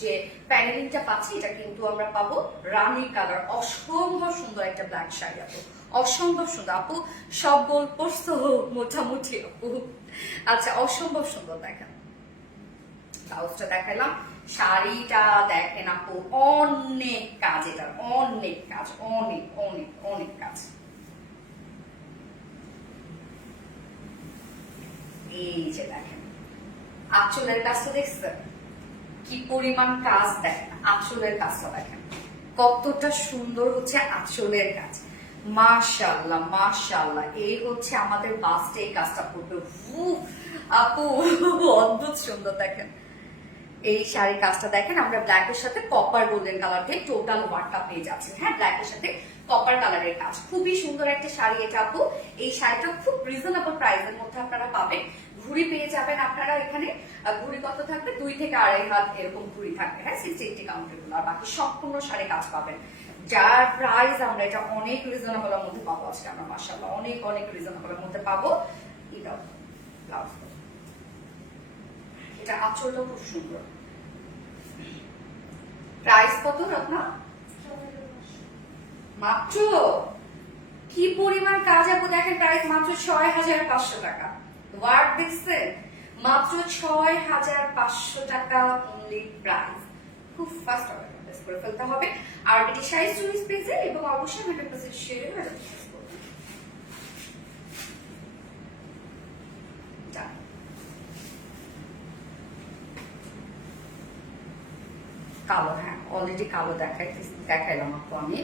যে প্যানেলিংটা পাচ্ছি এটা কিন্তু আমরা পাবো রানী কালার। অসম্ভব সুন্দর একটা ব্ল্যাক শাড়ি আপু, অসম্ভব সুন্দর আপু, সব গল্প মোটামুটি আপু। আচ্ছা, অসম্ভব সুন্দর দেখেন, ব্লাউজটা দেখালাম, শাড়িটা দেখেন আপু, অনেক কাজ, এটা অনেক কাজ, অনেক অনেক অনেক কাজ। এই যে দেখেন আঁচলের কাজটা দেখছেন কি পরিমাণ কাজ, দেখেন আঁচলের কাজটা দেখেন কতটা সুন্দর হচ্ছে আঁচলের কাজ। মাশাআল্লাহ মাশাআল্লাহ, এই হচ্ছে আমাদের বাস্টে এই কাজটা করবে। আপু অদ্ভুত সুন্দর দেখেন এই শাড়ির কাজটা দেখেন। আমরা ব্ল্যাক এর সাথে কপার গোল্ডেন কালার দিয়ে টোটাল ওয়ার্কটা পেয়ে যাচ্ছেন। হ্যাঁ, ব্ল্যাক এর সাথে কপার কালারের কাজ, খুবই সুন্দর একটা শাড়ি এটা আপু। এই শাড়িটা খুব রিজনেবল প্রাইসের মধ্যে আপনারা পাবেন। ঘুড়ি পেয়ে যাবেন আপনারা এখানে। ঘুড়ি কত থাকবে, 2 থেকে 2.5 হাত এরকম ঘুড়ি থাকবে। হ্যাঁ, 60-80 কাউন্টের গুলো, আর বাকি সম্পূর্ণ শাড়ি কাজ পাবেন। যার প্রাইস আমরা এটা অনেক রিজনেবলের মধ্যে পাবো আজকে আমরা, মাশাআল্লাহ অনেক অনেক রিজনেবলের মধ্যে পাবো। এটাও ব্লাউজ, এটা আঁচলটা খুব সুন্দর। প্রাইস কত আপনার? মাত্র, কি পরিমাণ কাজ আপু দেখেন, প্রাইস মাত্র 6500 টাকা। ওয়ার্ড দেখছেন, মাত্র 6500 টাকা অনলি প্রাইস। খুব ফাস্ট অর্ডার করে ফেলতে হবে। আর এটি সাইজ চুইস পেজে এবং অবশ্যই 100% শেয়ার করবেন। কালো, হ্যাঁ অলরেডি কালো দেখাইলাম আপু আমি।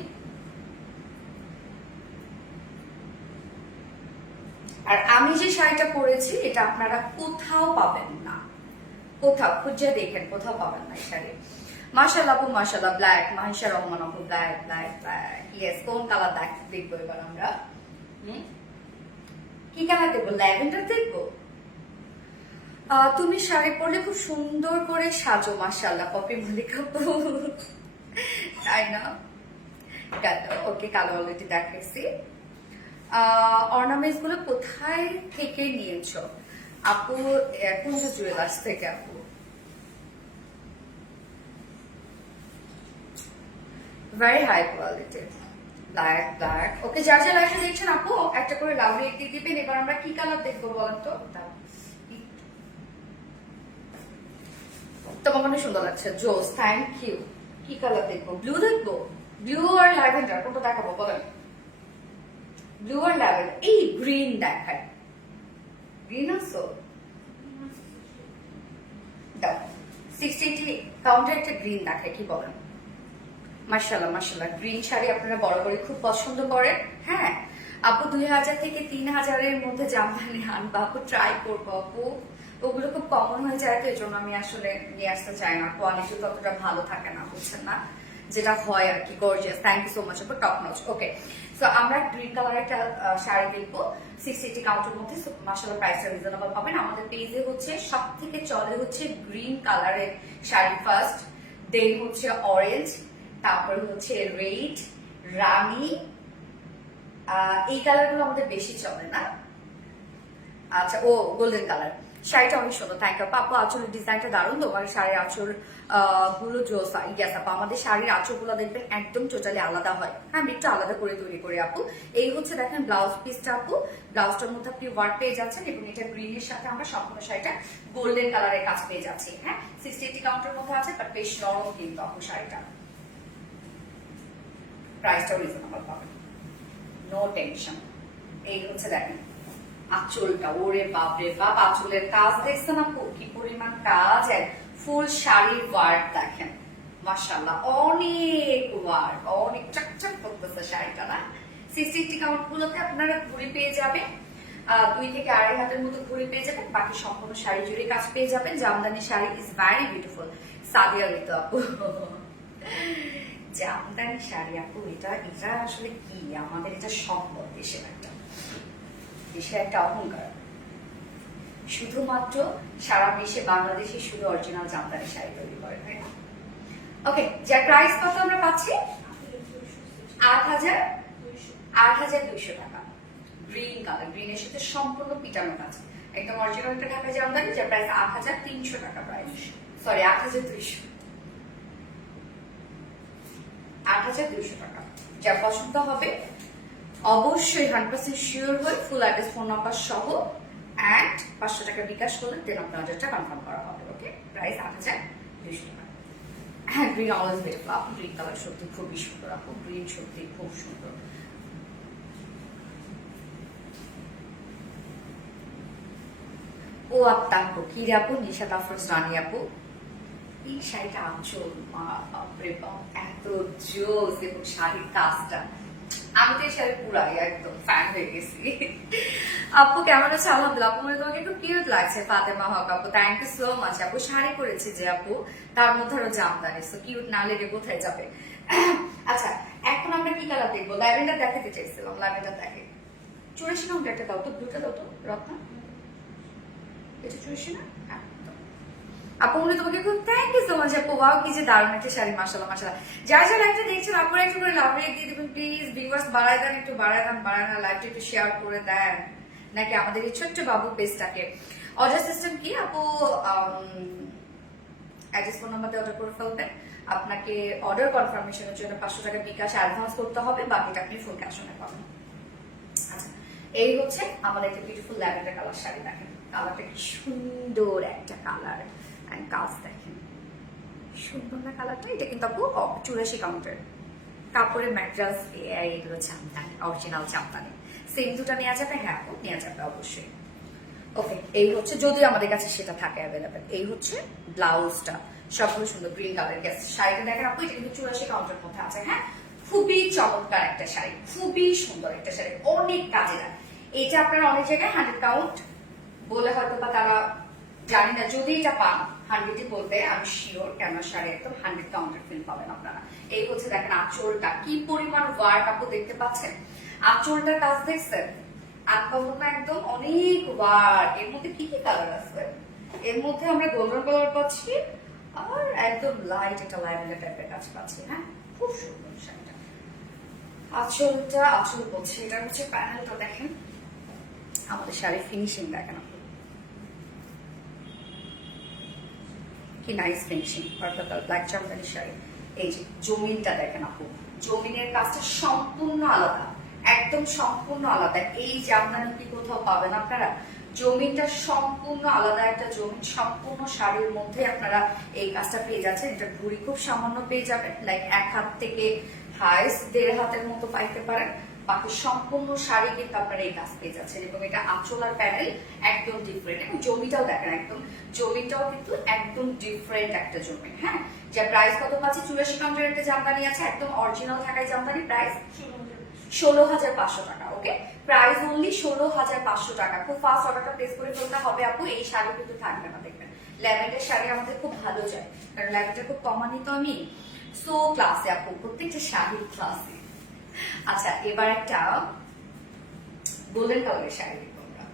আর আমি যে শাড়িটা পরেছি এটা আপনারা কোথাও পাবেন না, কোথাও খুঁজে দেখেন কোথাও পাবেন না এই শাড়ি। মাশাআল্লাহ আপু মাশাআল্লাহ, ব্ল্যাক, মাহিশা রহমান আপু ব্ল্যাক ব্ল্যাক ব্ল্যাক। ইয়েস, কোন কালার দেখবো এবার আমরা? কি কালার দেখবো? ল্যাভেন্ডার দেখবো? তুমি শাড়ি পরলে খুব সুন্দর করে সাজো মাশাআল্লাহ পপি মল্লিকা আপু, তাই না? ওকে, কালো অলরেডি দেখাইছি। অর্নামেন্টস গুলো কোথায় থেকে নিয়েছো আপু? কোনটা জুয়েলার্স থেকে আপু? Very high quality, black black. Okay, যার যা লাইফে দেখছেন আপু একটা করে লাভ রেট দিয়ে দিবেন। এবার আমরা কি কালার দেখবো বলেন তো? তোমার মনে সুন্দর লাগছে, জোস, থ্যাংক ইউ। কি কালার দেখবো? ব্লু দেখবো? ব্লু আর ল্যাভেন্ডার কোনটা দেখাবো বলেন? ব্লু আর ল্যাভেন্ডার, এই গ্রিন দেখায়। গ্রিন আসো, দেখো 60 কাউন্টার একটা গ্রিন দেখায়, কি বলেন? মাশাআল্লাহ মাশাআল্লাহ, গ্রিন শাড়ি আপনারা বরাবরই খুব পছন্দ করেন। হ্যাঁ আপু, 2000 থেকে 3000 এর মধ্যে জামদানি আনবো আপু, ট্রাই করবো আপু। ওগুলো খুব কমন হয়ে যায়, তো এই জন্য আমি আসলে নিয়ে আসতে চাই না। কোয়ালিটি ততটা ভালো থাকে না, বুঝছেন না, যেটা হয় আর কি। Gorgeous, thank you so much আপু, টপ নচ। ওকে, সো আমরা গ্রিন কালার একটা শাড়ি দেখবো 60-80 কাউন্টের মধ্যে। মাশাআল্লাহ প্রাইসটা রিজনেবল পাবেন। আমাদের পেজে হচ্ছে সব থেকে চলে হচ্ছে গ্রিন কালারের শাড়ি ফার্স্ট, দেন হচ্ছে অরেঞ্জ, তারপরে হচ্ছে রেড, রানী, এই কালার গুলো আমাদের বেশি চলে না। আচ্ছা, ও গোল্ডেন কালার। শাড়িটা অনেক সুন্দর, থ্যাংক ইউ আপু। আঁচলের ডিজাইনটা দারুণ, তোমার শাড়ির আঁচল গুলো জোসা। ইয়েস আপু, আমাদের শাড়ির আঁচল গুলো দেখবেন একদম টোটালি আলাদা হয়। হ্যাঁ, আমি একটু আলাদা করে তৈরি করি আপু। এই হচ্ছে দেখেন ব্লাউজ পিসটা আপু, ব্লাউজটার মধ্যে আপনি ওয়ার্ক পেয়ে যাচ্ছেন এবং এটা গ্রিনের সাথে আমরা সম্পূর্ণ শাড়িটা গোল্ডেন কালারের কাজ পেয়ে যাচ্ছি। হ্যাঁ, 60-80 কাউন্টের মধ্যে আছে, বাট বেশ নরম কিন্তু আপু শাড়িটা। প্রাইসটাও রিজনেবল পাবেন, নো টেনশন। এই হচ্ছে দেখেন আঁচলটা, ওরে বাপরে বাপ, আঁচলের কাজ দেখছেন আপু কি পরিমাণ কাজ। ফুল শাড়ির ওয়ার্ক দেখেন, মাশাআল্লাহ অনেক ওয়ার্ক, অনেক চকচক করতেছে শাড়িটা না। 60-80 কাউন্ট গুলোতে আপনারা ঘুড়ি পেয়ে যাবেন, 2 থেকে 2.5 হাতের মতো ঘুড়ি পেয়ে যাবেন। বাকি সম্পূর্ণ শাড়ি জুড়ে কাজ পেয়ে যাবেন। Jamdani sari is very beautiful. Sadia Ritu আপু, জামদানি শাড়ি আপু, এটা আসলে কি আমাদের, এটা সম্পদ, দেশের একটা, দেশের একটা অহংকার। শুধুমাত্র সারা বিশ্বে বাংলাদেশে শুধু অরিজিনাল জামদানি শাড়ি তৈরি করে, তাই না? ওকে, যার প্রাইস কত আমরা পাচ্ছি? 8200 টাকা। গ্রিন কালার, গ্রিনের সাথে সম্পূর্ণ পিটানো কাজ, একদম অরিজিনাল একটা ঢাকা জামদানি, যার প্রাইস 8300 টাকা। প্রাইস সরি 8200 টাকা। যা পছন্দ হবে অবশ্যই 100% শিওর হয়ে ফুল অ্যাড্রেস ফোন নাম্বার সহ অ্যান্ড 500 টাকা বিকাশ করলে দেন আপনার অর্ডারটা কনফার্ম করা হবে। ওকে, প্রাইস 8200 টাকা। হ্যাঁ, গ্রিন অলওয়েজ বিউটিফুল আপু, গ্রিন কালার সত্যি খুবই সুন্দর আপু, গ্রিন সত্যি খুব সুন্দর। ও আপু কি রে আপু, নিশাত আফরোজ রানী আপু, এই শাড়িটা আঁচল মা বাপরে বাপ এত জোস, এবং শাড়ির কাজটা আমি তো এই শাড়ি পুরাই একদম ফ্যান হয়ে গেছি। আপু কেমন আছে? আলহামদুলিল্লাহ আপু, মানে তোমাকে একটু কিউট লাগছে। ফাতেমা হক আপু, থ্যাংক ইউ সো মাচ আপু। শাড়ি করেছে যে আপু, তার মধ্যে আরো জামদানি, সো কিউট না লেগে কোথায় যাবে। আচ্ছা, এখন আমরা কি কালার দেখবো? ল্যাভেন্ডার দেখাতে চাইছিলাম, ল্যাভেন্ডার দেখে 84 নাম্বার একটা দাও তো, দুটো দাও তো রত্না, এটা 84 না? হ্যাঁ আপু, উনি তোমাকে খুব থ্যাংক ইউ সো মাচ আপু। ওয়াও, কি যে দারুণ একটা শাড়ি, মাশাআল্লাহ মাশাআল্লাহ। যারা যারা একটা দেখছেন আপুর একটু করে লাভ রেট দিয়ে দিবেন প্লিজ। ভিউয়ার্স বাড়ায় দেন, একটু বাড়ায় দেন, বাড়ায় না, লাইভটা একটু শেয়ার করে দেন নাকি আমাদের এই ছোট্ট বাবু পেজটাকে। অর্ডার সিস্টেম কি আপু? অ্যাড্রেস ফোন নাম্বার দিয়ে অর্ডার করে ফেলবেন। আপনাকে অর্ডার কনফার্মেশনের জন্য 500 টাকা বিকাশ অ্যাডভান্স করতে হবে, বাকিটা আপনি ফুল ক্যাশ অনে পাবেন। আচ্ছা, এই হচ্ছে আমাদের একটা বিউটিফুল ল্যাভেন্ডার কালার শাড়ি। দেখেন কালারটা কি সুন্দর একটা কালার, এন্ড কাজ দেখেন সুন্দর না কালারটা। এটা কিন্তু আপু 84 কাউন্টার কাপড়ের ম্যাটেরিয়ালস, এইগুলো জামদানি, অরিজিনাল জামদানি। সেম দুটো নেওয়া যাবে? হ্যাঁ আপু নেওয়া যাবে অবশ্যই। ওকে, এই হচ্ছে যদিও আমাদের কাছে সেটা থাকে অ্যাভেলেবেল। এই হচ্ছে ব্লাউজটা, সবগুলো সুন্দর গ্রিন কালার। শাড়িটা দেখেন আপু, এটা কিন্তু 84 কাউন্টার মধ্যে আছে। হ্যাঁ, খুবই চমৎকার একটা শাড়ি, খুবই সুন্দর একটা শাড়ি, অনেক কাজে লাগে। এটা আপনারা অনেক জায়গায় 100 কাউন্ট বলে হয়তো বা তারা জানি না, যদি এটা পান 100ই বলবে, আমি শিওর কেন শাড়ি একদম 100 কাউন্টার ফিল পাবেন আপনারা। এই হচ্ছে দেখেন আঁচলটা কি পরিমাণ ওয়ার্ক আপু দেখতে পাচ্ছেন, আঁচলটার কাজ দেখছেন আনকমন একদম, অনেক ওয়ার্ক। এর মধ্যে কি কি কালার আছে? এর মধ্যে আমরা গোল্ডেন কালার পাচ্ছি, আর একদম লাইট একটা ল্যাভেন্ডার টাইপের কাজ পাচ্ছি। হ্যাঁ, খুব সুন্দর শাড়িটা। আঁচল বলছি, এটা হচ্ছে প্যানেলটা দেখেন, আমাদের শাড়ির ফিনিশিং দেখেন আপনি কি nice finishing, purple colour black Jamdani sari. এই যে জমিনটা দেখেন আপু, জমিনের কাজটা সম্পূর্ণ আলাদা, একদম সম্পূর্ণ আলাদা। এই জামদানি কি কোথাও পাবেন আপনারা? জমিনটা সম্পূর্ণ আলাদা একটা জমিন, সম্পূর্ণ শাড়ির মধ্যে আপনারা এই কাজটা পেয়ে যাচ্ছেন। এটা ভুড়ি খুব সামান্য পেয়ে যাবেন, লাইক 1 হাত থেকে হাইস্ট 1.5 হাতের মতো পাইতে পারেন। বাকি সম্পূর্ণ শাড়ি কিন্তু আপনারা এই কাজ পেয়ে যাচ্ছেন, এবং এটা আঁচল আর প্যানেল একদম ডিফারেন্ট, এবং জমিটাও দেখেন একদম, জমিটাও কিন্তু একদম ডিফারেন্ট একটা জমি। হ্যাঁ, যা প্রাইস কত পাচ্ছি? 84 কাউন্টার একটা জামদানি আছে, একদম অরিজিনাল ঢাকাই জামদানি, প্রাইস 16,500 টাকা। ওকে, প্রাইস অনলি 16,500 টাকা। খুব ফাস্ট অর্ডারটা প্লেস করে ফেলতে হবে আপু, এই শাড়ি কিন্তু থাকবে না। দেখবেন ল্যাভেন্ডার শাড়ি আমাদের খুব ভালো যায়, কারণ ল্যাভেন্ডার খুব কমানি তো আমি, সো ক্লাসে আপু, প্রত্যেকটা শাড়ি ক্লাসে। আচ্ছা, এবার একটা গোল্ডেন কালারের শাড়ি দেখবো আমরা।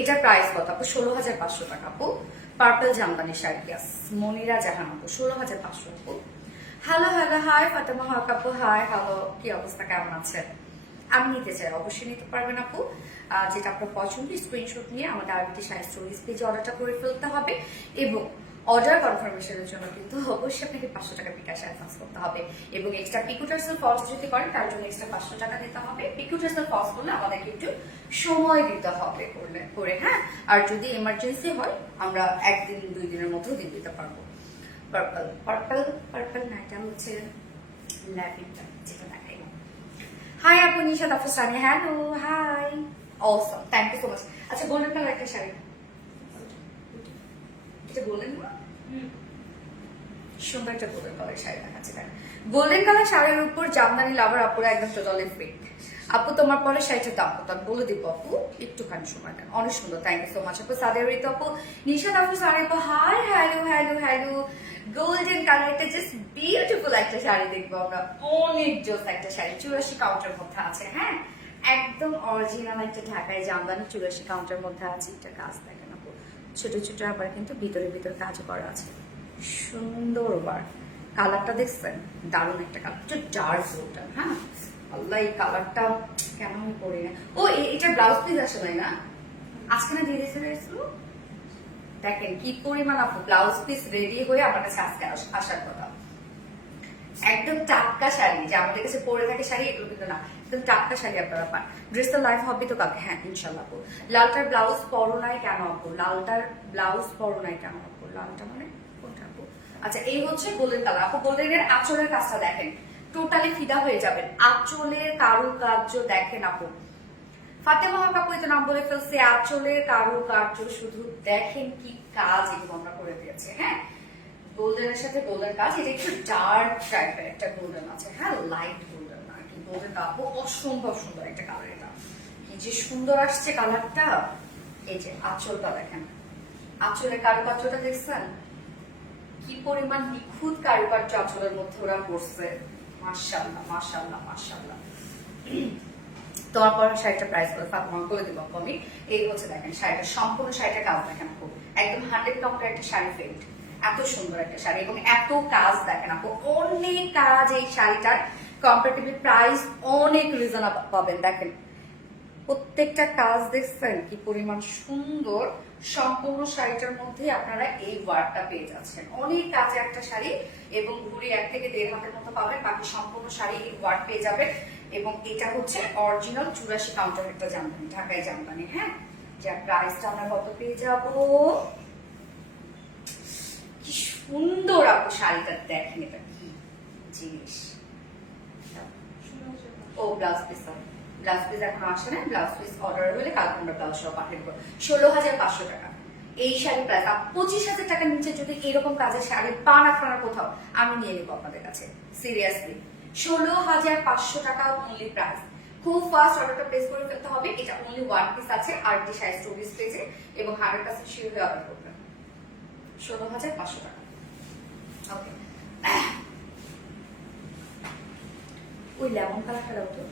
এটার প্রাইস কত আপু? 16,500 টাকা আপু। পার্পল জামদানি শাড়ি, ইয়াস, মনিরা জাহান আপু, 16,500 আপু। হ্যালো হ্যালো, হাই ফাতেমা হক আপু, হাই হ্যালো, কি অবস্থা, কেমন আছেন? আমি নিতে চাই, অবশ্যই নিতে পারবেন আপু। যেটা আপনার পছন্দের স্ক্রিনশট নিয়ে আমাদের আরবিটি শাড়ি স্টোরিজ পেজে অর্ডারটা করে ফেলতে হবে, এবং অর্ডার কনফার্মেশনের জন্য কিন্তু অবশ্যই আপনাকে 500 টাকা বিকাশ অ্যাডভান্স করতে হবে, এবং এক্সট্রা পিকুটার্সেল ফলস যদি করেন তার জন্য এক্সট্রা 500 টাকা দিতে হবে। পিকুটার্সেল ফলস করলে আমাদেরকে একটু সময় দিতে হবে করে। হ্যাঁ, আর যদি এমার্জেন্সি হয় আমরা 1 দিন 2 দিনের মধ্যেও দিয়ে দিতে পারবো। পার্পল না, এটা হচ্ছে ল্যাভেন্ডার, যেটা দেখাই। হাই আপু, Nishat Afroz Rani, hello, hi, awesome, thank you so much. আচ্ছা, গোল্ডেন কালার একটা শাড়ি, এটা গোল্ডেন না, সুন্দর একটা গোল্ডেন কালার শাড়ি দেখাচ্ছে। গোল্ডেন কালার শাড়ির উপর জামদানি লাভার আপুরা একদম টোটালি ফিট। আপু তোমার পরে শাড়িটার দাম কত বলে দিব আপু, একটুখানি সময় দেন। অনেক সুন্দর, থ্যাংক ইউ সো মাচ আপু। সাদিয়া রিতু আপু, নিশাত আফরোজ রানী আপু, hi, hello hello hello. Golden কালারটা জাস্ট বিউটিফুল একটা শাড়ি দেখবো আমরা, অনেক জোস একটা শাড়ি, 84 কাউন্টার মধ্যে আছে। হ্যাঁ, একদম অরিজিনাল একটা ঢাকায় জামদানি 84 কাউন্টার মধ্যে আছে। এটা কাজ দেখেন আপু, ছোট ছোট আবার কিন্তু ভিতরে কাজ করা আছে, সুন্দর ওয়ার্ক। কালারটা দেখছেন, দারুণ একটা কালার, একটু ডার্ক গোল্ডেন। হ্যাঁ, আল্লাহ, এই কালারটা কেন আমি পরি না। ও, এটা ব্লাউজ পিস আসে নাই না, আজকে না দিয়ে দিয়েছিল। দেখেন কি পরিমাণ আপু ব্লাউজ পিস রেডি হয়ে আমার কাছে আজকে আসার কথা। একদম টাটকা শাড়ি, যে আমাদের কাছে পরে থাকে শাড়ি এগুলো কিন্তু না, একদম টাটকা শাড়ি আপনারা পান। ড্রেসটা লাইভ হবে তো কালকে? হ্যাঁ ইনশাল্লাহ আপু। লালটার ব্লাউজ পরো নাই কেন আপু? লালটার ব্লাউজ পরো নাই কেন আপু? লালটা মানে কোনটা আপু? আচ্ছা এই হচ্ছে গোল্ডেন কালার আপু। গোল্ডেনের আঁচলের কাজটা দেখেন, টোটালি ফিদা হয়ে যাবেন। আঁচলের কারুকার্য দেখেন আপু। ফাতেমা হক আপু তো নাম বলে ফেলছে। আঁচলের কারুকার্য শুধু দেখেন কি কাজ এগুলো আমরা করে দিয়েছে। হ্যাঁ গোল্ডেনের সাথে গোল্ডেন কাজ, এটা একটু ডার্ক টাইপের একটা গোল্ডেন আছে। হ্যাঁ লাইট গোল্ডেন আর কি। গোল্ডেন আপু অসম্ভব সুন্দর একটা কালার। এটা কি যে সুন্দর আসছে কালারটা। এই যে আঁচলটা দেখেন, আঁচলের কারুকার্যটা দেখছেন কি পরিমাণ নিখুঁত কারুকার্য আঁচলের মধ্যে ওরা করছে। মাশাআল্লাহ মাশাআল্লাহ মাশাআল্লাহ। তোমার পরে শাড়িটা প্রাইস করে ফাতেমা করে দিব আমি। এই হচ্ছে দেখেন শাড়িটা, সম্পূর্ণ শাড়িটা কাজ দেখেন আপু, একদম 100 কাউন্টার একটা শাড়ি ফেল্ট। এত সুন্দর একটা শাড়ি এবং এত কাজ দেখেন আপু, অনেক কাজ এই শাড়িটার। কম্পারেটিভলি প্রাইস অনেক রিজনেবল পাবেন। দেখেন প্রত্যেকটা কাজ দেখছেন কি পরিমাণ সুন্দর। সম্পূর্ণ শাড়িটার মধ্যে আপনারা এই ওয়ার্কটা পেয়ে যাচ্ছেন। অনেক কাজে একটা শাড়ি এবং ঘুরি 1 থেকে 1.5 হাতের মতো পাবেন। বাকি সম্পূর্ণ শাড়ি এই ওয়ার্ক পেয়ে যাবেন। এবং এটা হচ্ছে অরিজিনাল 84 কাউন্টার একটা জামদানি, ঢাকায় জামদানি। হ্যাঁ যার প্রাইসটা আমরা কত পেয়ে যাব? কি সুন্দর আপু শাড়িটা দেখেন, এটা কি জিনিস। ও ব্লাউজ পিস, ব্লাউজ পিস এখন আসে না। ব্লাউজ পিস অর্ডার হলে কালকে আমরা ব্লাউজ সহ পাঠিয়ে দেবো। 16,500 টাকা এই শাড়ি প্রাইস। 25,000 টাকার নিচে যদি এরকম কাজের শাড়ি পান আপনারা কোথাও, আমি নিয়ে নেবো আপনাদের কাছে সিরিয়াসলি। 16,500 টাকা অনলি প্রাইস। খুব ফাস্ট অর্ডারটা প্লেস করে ফেলতে হবে। এটা অনলি 1 পিস আছে আর ডি সাইজ 24 পেজে এবং 100% শিওর হয়ে অর্ডার করবেন। 16,500 টাকা। ওকে ওই লেমন কালারটা দাও তো।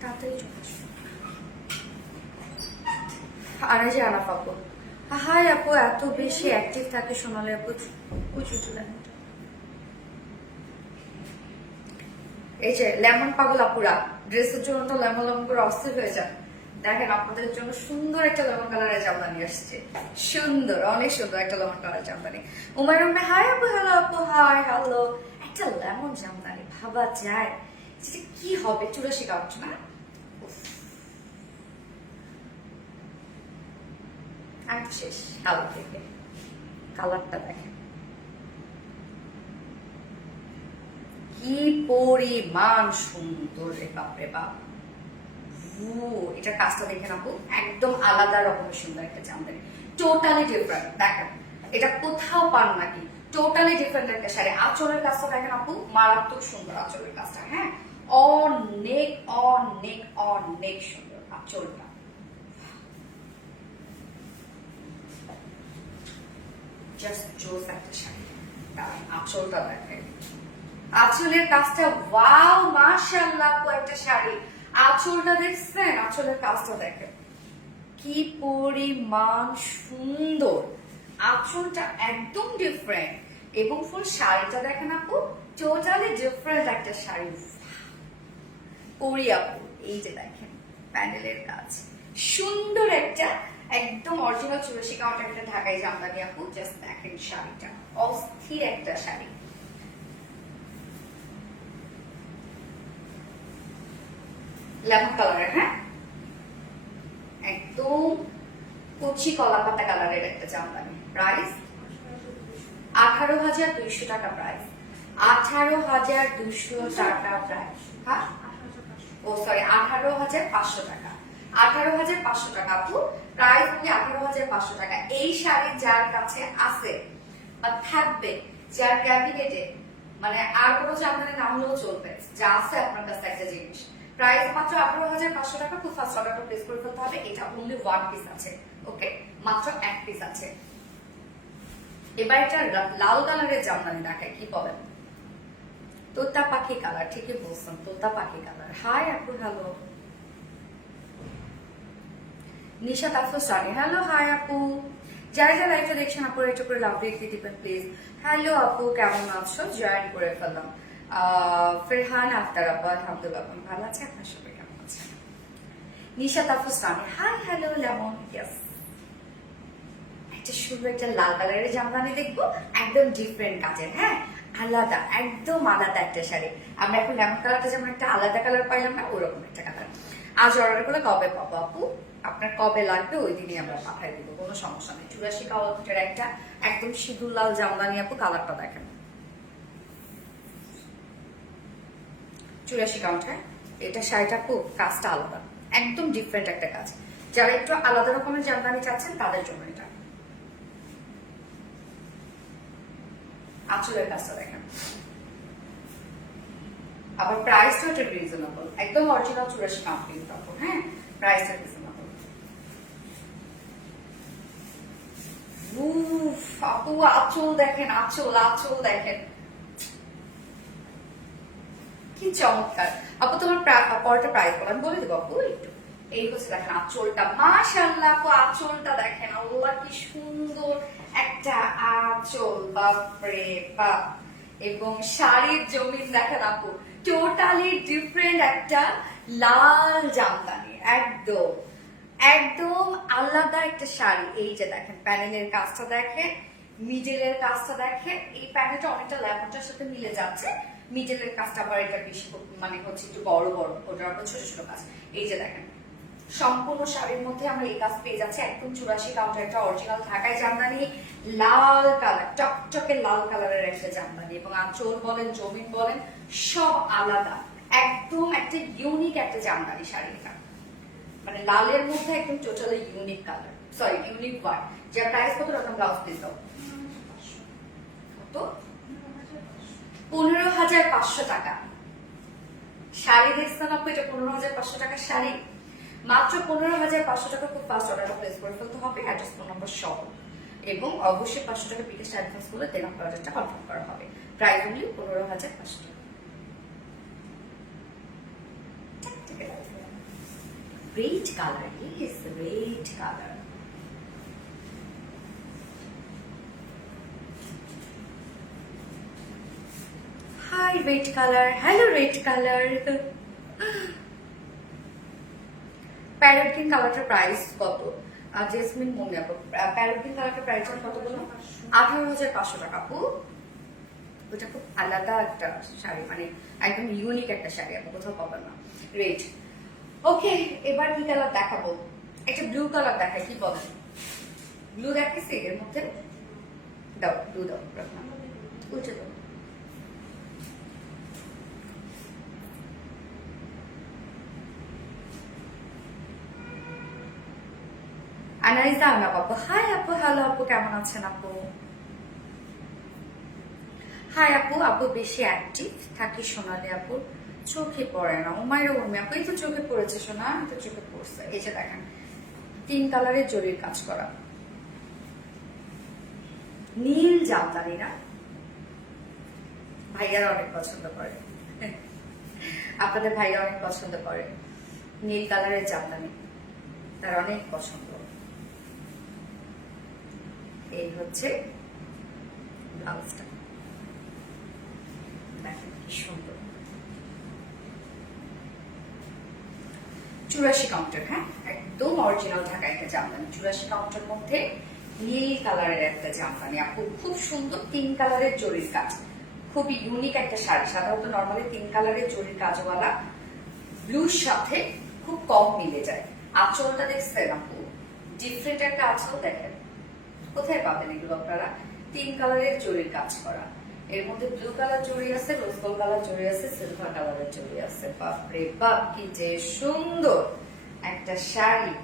তাড়াতাড়ি চলে আসো। আর এই যে আনাফ আপু, হাই আপু এত বেশি অ্যাক্টিভ থাকে সোনালি আপু। এই যে লেমন পাগল আপুরা, ড্রেসের জন্য তো লেমন লেমন করে অস্থির হয়ে যান। দেখেন আপনাদের জন্য সুন্দর একটা লেমন কালারের জামদানি আসছে। সুন্দর, অনেক সুন্দর একটা লেমন কালারের জামদানি। উমাইর হাই আপু, হ্যালো আপু, হাই হ্যালো। একটা লেমন জামদানি ভাবা যায় যেটা কি হবে? 84 কাউন্ট না? আমি তো শেষ কালার থেকে। কালারটা দেখেন কি পরিমাণ সুন্দর রে বাপরে বাপ। এটা কাজটা দেখে আপু একদম আলাদা রকমের সুন্দর একটা জামদানি, টোটালি ডিফারেন্ট। দেখেন এটা কোথাও পান নাকি, টোটালি ডিফারেন্ট একটা শাড়ি। আঁচলের কাজটা দেখেন আপু মারাত্মক সুন্দর আঁচলের কাজটা। হ্যাঁ অনেক অনেক অনেক সুন্দর আঁচলটা। জাস্ট জোস একটা শাড়ি। তার আঁচলটা দেখেন, আঁচলের কাজটা ওয়াও মাশাআল্লাহ আপু একটা শাড়ি। আঁচলটা দেখছেন, আঁচলের কাজটা দেখেন কি পরিমাণ সুন্দর। আঁচলটা একদম ডিফারেন্ট এবং ফুল শাড়িটা দেখেন আপু টোটালি ডিফারেন্ট একটা শাড়ি। পরি আপু এই যে দেখেন প্যানেলের কাজ, সুন্দর একটা একদম অরিজিনাল 84 কাউন্টার একটা ঢাকাই জামদানি আপু। জাস্ট দেখেন শাড়িটা অস্থির একটা শাড়ি। লেমন কালারের, হ্যাঁ একদম কচি কলা পাতা কালারের একটা জামদানি। প্রাইস 18,200 টাকা প্রাইস। 18,200 টাকা প্রাইস। হ্যাঁ ও সরি 18,500 টাকা। 18,500 টাকা আপু প্রাইস হচ্ছে 18,500 টাকা। এই শাড়ি যার কাছে আছে বা থাকবে, যার ক্যাবিনেটে মানে আর কোনো জামদানি না হলেও চলবে, যা আছে আপনার কাছে একটা জিনিস, প্রাইস মাত্র 18,500 টাকা। খুব ফাস্ট অর্ডারটা প্লেস করে ফেলতে হবে। এটা অনলি 1 পিস আছে। ওকে মাত্র 1 পিস আছে। এবার এটা লাল কালারের জামদানি দেখায়, কি বলেন? তোতা পাখি কালার, ঠিকই বলছেন তোতা পাখি কালার। হাই আপু হ্যালো। নিশাত আফসানি হ্যালো হাই আপু। যারা যারা লাইভটা দেখছেন আপু একটু করে লাভ রেখে দিবেন প্লিজ। হ্যালো আপু কেমন আছো? জয়েন করে ফেললাম। ফেরহান আক্তার আপা, আলহামদুলিল্লাহ আপনি ভালো আছে, আপনার সবাই কেমন আছেন? নিশা তাফুস নামের হাই হ্যালো লেমন, ইয়েস। একটা সুন্দর একটা লাল কালারের জামদানি দেখবো, একদম ডিফারেন্ট কাজের, হ্যাঁ আলাদা, একদম আলাদা একটা শাড়ি। আমরা এখন লেমন কালারটা যেমন একটা আলাদা কালার পাইলাম না, ওরকম একটা কালার। আজ অর্ডার করলে কবে পাবো আপু? আপনার কবে লাগবে ওই দিনই আমরা পাঠিয়ে দিব, কোনো সমস্যা নেই। 84 কালারের একটা একদম সিঁদুর লাল জামদানি আপু, কালারটা দেখেন 84 কাউন্ট। হ্যাঁ এটা শাড়িটা খুব কাজটা আলাদা, একদম ডিফারেন্ট একটা কাজ। যারা একটু আলাদা রকমের জামদানি চাচ্ছেন তাদের জন্য এটা। আঁচলের কাজটা দেখেন, আবার প্রাইসটা একটু রিজনেবল, একদম অরিজিনাল 84 কাউন্ট কিন্তু আপু, হ্যাঁ প্রাইসটা রিজনেবল। উফ আপু আঁচল দেখেন, আঁচল আঁচল দেখেন কি চমৎকার। আপু তোমার পরটা প্রাইস বলেন, বলে দেবো আপু একটু। এই হচ্ছে দেখেন আঁচলটা, মাশাআল্লাহ আপু আঁচলটা দেখেন, আল্লাহ কি সুন্দর একটা আঁচল, বাপরে বাপ। এবং শাড়ির জমিন দেখেন আপু, টোটালি ডিফারেন্ট একটা লাল জামদানি, একদম একদম আলাদা একটা শাড়ি। এই যে দেখেন প্যানেলের কাজটা দেখেন, মিডলের কাজটা দেখেন, এই প্যানেলটা অনেকটা ল্যাভেন্ডারের সাথে মিলে যাচ্ছে, মিডলের কাজটা আবার এটা বেশি মানে হচ্ছে একটু বড় বড়, ওটা আবার ছোট ছোট কাজ। এই যে দেখেন সম্পূর্ণ শাড়ির মধ্যে আমরা এই কাজ পেয়ে যাচ্ছি, একদম 84 কাউন্টার একটা অরিজিনাল ঢাকাই জামদানি, লাল কালার, টকটকে লাল কালারের একটা জামদানি। এবং আঁচল বলেন জমিন বলেন সব আলাদা, একদম একটা ইউনিক একটা জামদানি শাড়িটা, মানে লালের মধ্যে একদম totally unique colour, sorry unique word. যার প্রাইস কত রকম? ব্লাউজ পিস দাও কত? 15,500 টাকা শাড়ি দেখছেন আপু, এটা 15,500 টাকার শাড়ি, মাত্র 15,500 টাকা। খুব ফাস্ট অর্ডারটা প্লেস করে ফেলতে হবে, অ্যাড্রেস ফোন নম্বর সহ, এবং অবশ্যই 500 টাকা বিকাশ অ্যাডভান্স করলে দেন আপনার অর্ডারটা কনফার্ম করা হবে। প্রাইস অনলি 15,500 টাকা। Red colour, yes red colour. Hi red colour, hello red colour. Parrot green কালারটার প্রাইস কত? জেসমিন মনে আপু, প্যারট গ্রিন কালারটার প্রাইস কত বলো? 18,500 টাকা আপু। ওটা খুব আলাদা একটা শাড়ি, মানে একদম ইউনিক একটা শাড়ি, আপু কোথাও পাবেন না। রেড। ওকে এবার কি কালার দেখাবো? একটা ব্লু কালার দেখাই, কি বলেন? ব্লু দেখাইছি এর মধ্যে, দাও ব্লু দাও, উল্টে দাও। আনাইজা আনাব আপু, হাই আপু, হ্যালো আপু, কেমন আছেন আপু? হাই আপু, আপু বেশি অ্যাক্টিভ থাকি সোনালি আপু, চোখে পড়ে না। উমাইরা উর্মি আপু, এই তো চোখে পড়েছে সোনা, তো চোখে পড়ছে। এই যে দেখেন 3 কালারের জরির কাজ করা নীল জামদানিরা ভাইয়ারা অনেক পছন্দ করে, আপনাদের ভাইয়া অনেক পছন্দ করে নীল কালারের জামদানি, তার অনেক পছন্দ। এই হচ্ছে ব্লাউজটা, দেখেন কি সুন্দর। 84 কাউন্টার, হ্যাঁ একদম অরিজিনাল ঢাকা একটা জামদানি, 84 কাউন্টার মধ্যে নীল কালারের একটা জামদানি আপু, খুব সুন্দর 3 কালারের জরির কাজ, খুব ইউনিক একটা শাড়ি। সাধারণত নর্মালি 3 কালারের জরির কাজওয়ালা ব্লুর সাথে খুব কম মিলে যায়। আঁচলটা দেখছেন আপু, ডিফারেন্ট একটা আঁচল দেখেন, কোথায় পাবেন এগুলো আপনারা? 3 কালারের জরির কাজ করা, এর মধ্যে ব্লু কালার জড়ি আছে, রোজ গোল্ড কালার জড়ি আছে, সিলভার কালারের জড়ি আছে। বাপরে বাপ কি যে সুন্দর একটা শাড়ি।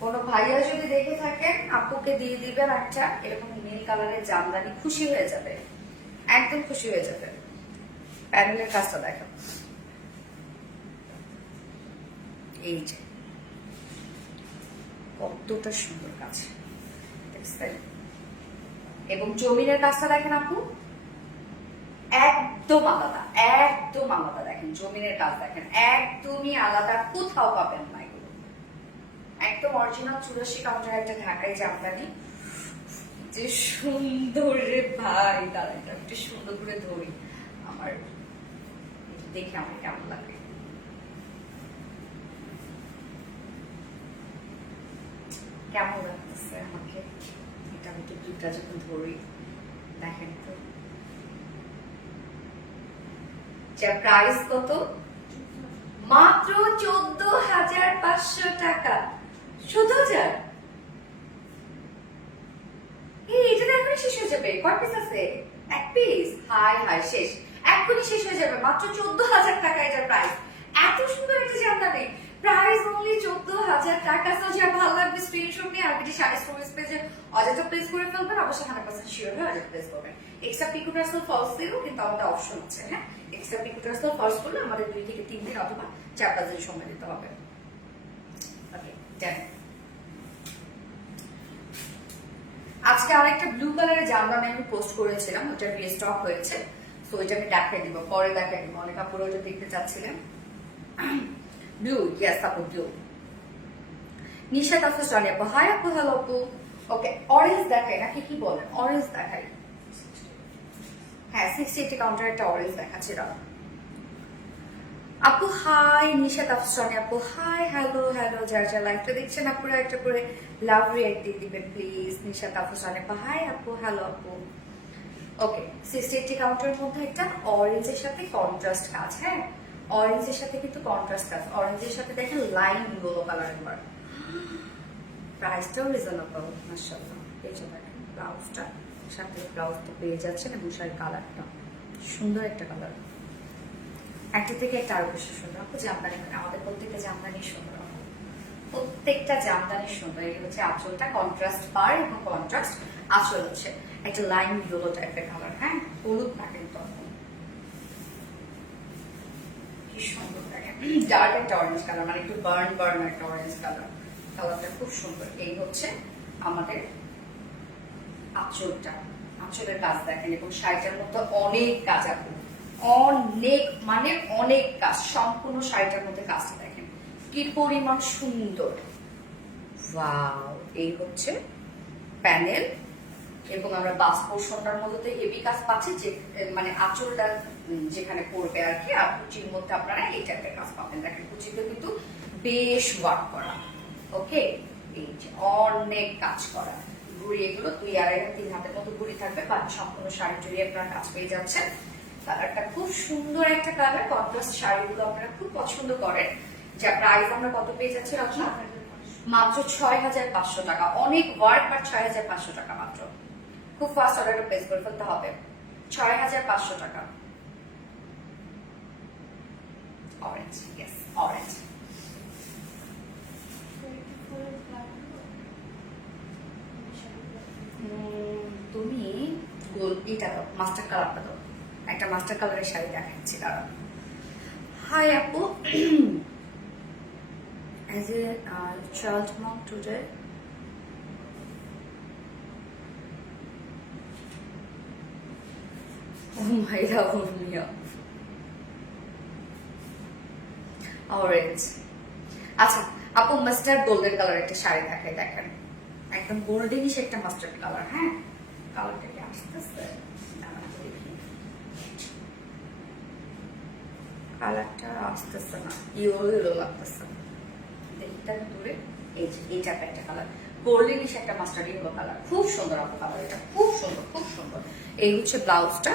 কোনো ভাইয়া যদি দেখে থাকেন আপুকে দিয়ে দিবেন একটা এরকম নীল কালারের জামদানি, খুশি হয়ে যাবে, একদম খুশি হয়ে যাবে। প্যানেলের কাজটা দেখো, এই যে কতটা সুন্দর কাজ দেখছেন। এবং জমিনের কাজটা দেখেন আপু, একদম আলাদা, একদম আলাদা। দেখেন জমিনের কাজ দেখেন, একদমই আলাদা, কোথাও পাবেন না এগুলো। একদম অরিজিনাল 84 কাউন্টার একটা ঢাকাই জামদানি, যে সুন্দর রে ভাই। দাঁড়া এটা একটু সুন্দর করে ধরি, আমার দেখে আমার কেমন লাগে। কেমন লাগতেছে আমাকে এটা, আমি তো দুটা যখন ধরি দেখেন তো, যা প্রাইস কত, মাত্র 14,500 টাকা। 14,000 এটা তো এখনই শেষ হয়ে যাবে। কয় পিস আছে? এক পিস। হাই হাই, শেষ, এখনই শেষ হয়ে যাবে। মাত্র 14,000 টাকা এটার প্রাইস। এত সুন্দর একটা জামদানি, প্রাইস অনলি 14,000 টাকা। সো যা ভালো লাগবে স্ক্রিনশট নিয়ে আরবিটি শাড়ি স্টোরেজ পেজে অর্ডারটা প্লেস করে ফেলবেন। অবশ্যই 100% শিওর হয়ে অর্ডার প্লেস করবেন। এক্সট্রা পিকো টার্সেল ফলস দিলেও কিন্তু আমাদের অপশন আছে। হ্যাঁ, এক্সট্রা পিকো টার্সেল ফলস করলে আমাদের 2 থেকে 3 দিন অথবা 4-5 দিন সময় দিতে হবে। ওকে, ডান। আজকে আরেকটা ব্লু কালারের জামদানি আমি পোস্ট করেছিলাম, ওটা রিস্টক হয়েছে। সো এটা আমি দেখাই দিব, পরে দেখাই দিব। অনেক আপুরা ওটা দেখতে চাচ্ছিলেন। ব্লু, ইয়েস আপু, ব্লু। নিশা তাফস জানি আপু, হাই আপু, হ্যালো আপু। ওকে, অরেঞ্জ দেখাই নাকি কি বলেন? অরেঞ্জ দেখাই। হ্যাঁ, 60 কাউন্টার একটা অরেঞ্জ দেখাচ্ছি। আপু হাই, নিশা তাফসানি আপু হাই, হ্যালো হ্যালো। যারা যারা লাইভটা দেখছেন আপুরা একটা করে লাভ রিঅ্যাক্ট দিয়ে দিবেন প্লিজ। নিশা তাফসানি আপু হাই আপু, হ্যালো আপু। ওকে, 60 কাউন্টারের মধ্যে একটা অরেঞ্জের সাথে কন্ট্রাস্ট কাজ। হ্যাঁ, অরেঞ্জের সাথে কিন্তু কন্ট্রাস্ট কাজ। অরেঞ্জের সাথে দেখেন লাইন ইয়েলো কালারের ওয়ার্ক। প্রাইসটাও রিজনেবল মাশাআল্লাহ। এই যে দেখেন ব্লাউজটা, সাথে ব্লাউজ তো পেয়ে যাচ্ছেন এবং শাড়ির কালারটা সুন্দর একটা কালার। একটা থেকে একটা আরো বেশি সুন্দর। আপু জামদানি, আমাদের প্রত্যেকটা জামদানি সুন্দর, প্রত্যেকটা জামদানি সুন্দর। এই হচ্ছে আঁচলটা, কন্ট্রাস্ট পার এবং কন্ট্রাস্ট আঁচল হচ্ছে একটা লাইন ইয়েলো টাইপের কালার। হ্যাঁ, হলুদ না কিন্তু কি সুন্দর লাগে। ডার্ক একটা অরেঞ্জ কালার, মানে একটু বার্ন বার্ন একটা অরেঞ্জ কালার। কালারটা খুব সুন্দর। এই হচ্ছে আমাদের আঁচলটা, আঁচলের কাজ দেখেন এবং শাড়িটার মধ্যে অনেক কাজ আছে, অনেক মানে অনেক কাজ। সম্পূর্ণ শাড়িটার মধ্যে কাজটা দেখেন কি পরিমাণ সুন্দর। ওয়াও, এই হচ্ছে প্যানেল এবং আমরা বাস পোর্শনটার মধ্যে হেভি কাজ পাচ্ছি, যে মানে আঁচলটা যেখানে পড়বে আর কি। আর কুচির মধ্যে আপনারা এই টাইপের কাজ পাবেন। দেখেন কুচিতে কিন্তু বেশ ওয়ার্ক করা। ওকে, এই যে অনেক কাজ করা। ঘুড়ি এগুলো 2-2.5-3 হাতের মতো ঘুড়ি থাকবে। বাকি সম্পূর্ণ শাড়ি জুড়ে আপনারা কাজ পেয়ে যাচ্ছেন। কালারটা খুব সুন্দর একটা কালার। কন্ট্রাস্ট শাড়িগুলো আপনারা খুব পছন্দ করেন। যা প্রাইস আমরা কত পেয়ে যাচ্ছি রচনা? মাত্র 6,500 টাকা। অনেক ওয়ার্ক, বাট 6,500 টাকা মাত্র। খুব ফাস্ট অর্ডারটা প্লেস করে ফেলতে হবে। 6,500 টাকা। Orange, yes orange. তুমি গোল এটা দাও, মাস্টার কালারটা দাও। একটা মাস্টার কালারের শাড়ি দেখাচ্ছি কারণ। হাই আপু, as a child mom today, oh my god, orange. আচ্ছা আপু, মাস্টার্ড গোল্ডেন কালার একটা শাড়ি দেখাই। দেখেন একদম গোল্ডেনিশ একটা মাস্টার্ড কালার। হ্যাঁ, কালারটা কি আসতেছে? কালারটা আসতেছে না, ইয়েলো ইয়েলো লাগতেছে। দেখতে দূরে এই যে এইটা একটা কালার, গোল্ডেনিশ একটা মাস্টার্ড ইয়েলো কালার। খুব সুন্দর আপু কালার, এটা খুব সুন্দর, খুব সুন্দর। এই হচ্ছে ব্লাউজটা,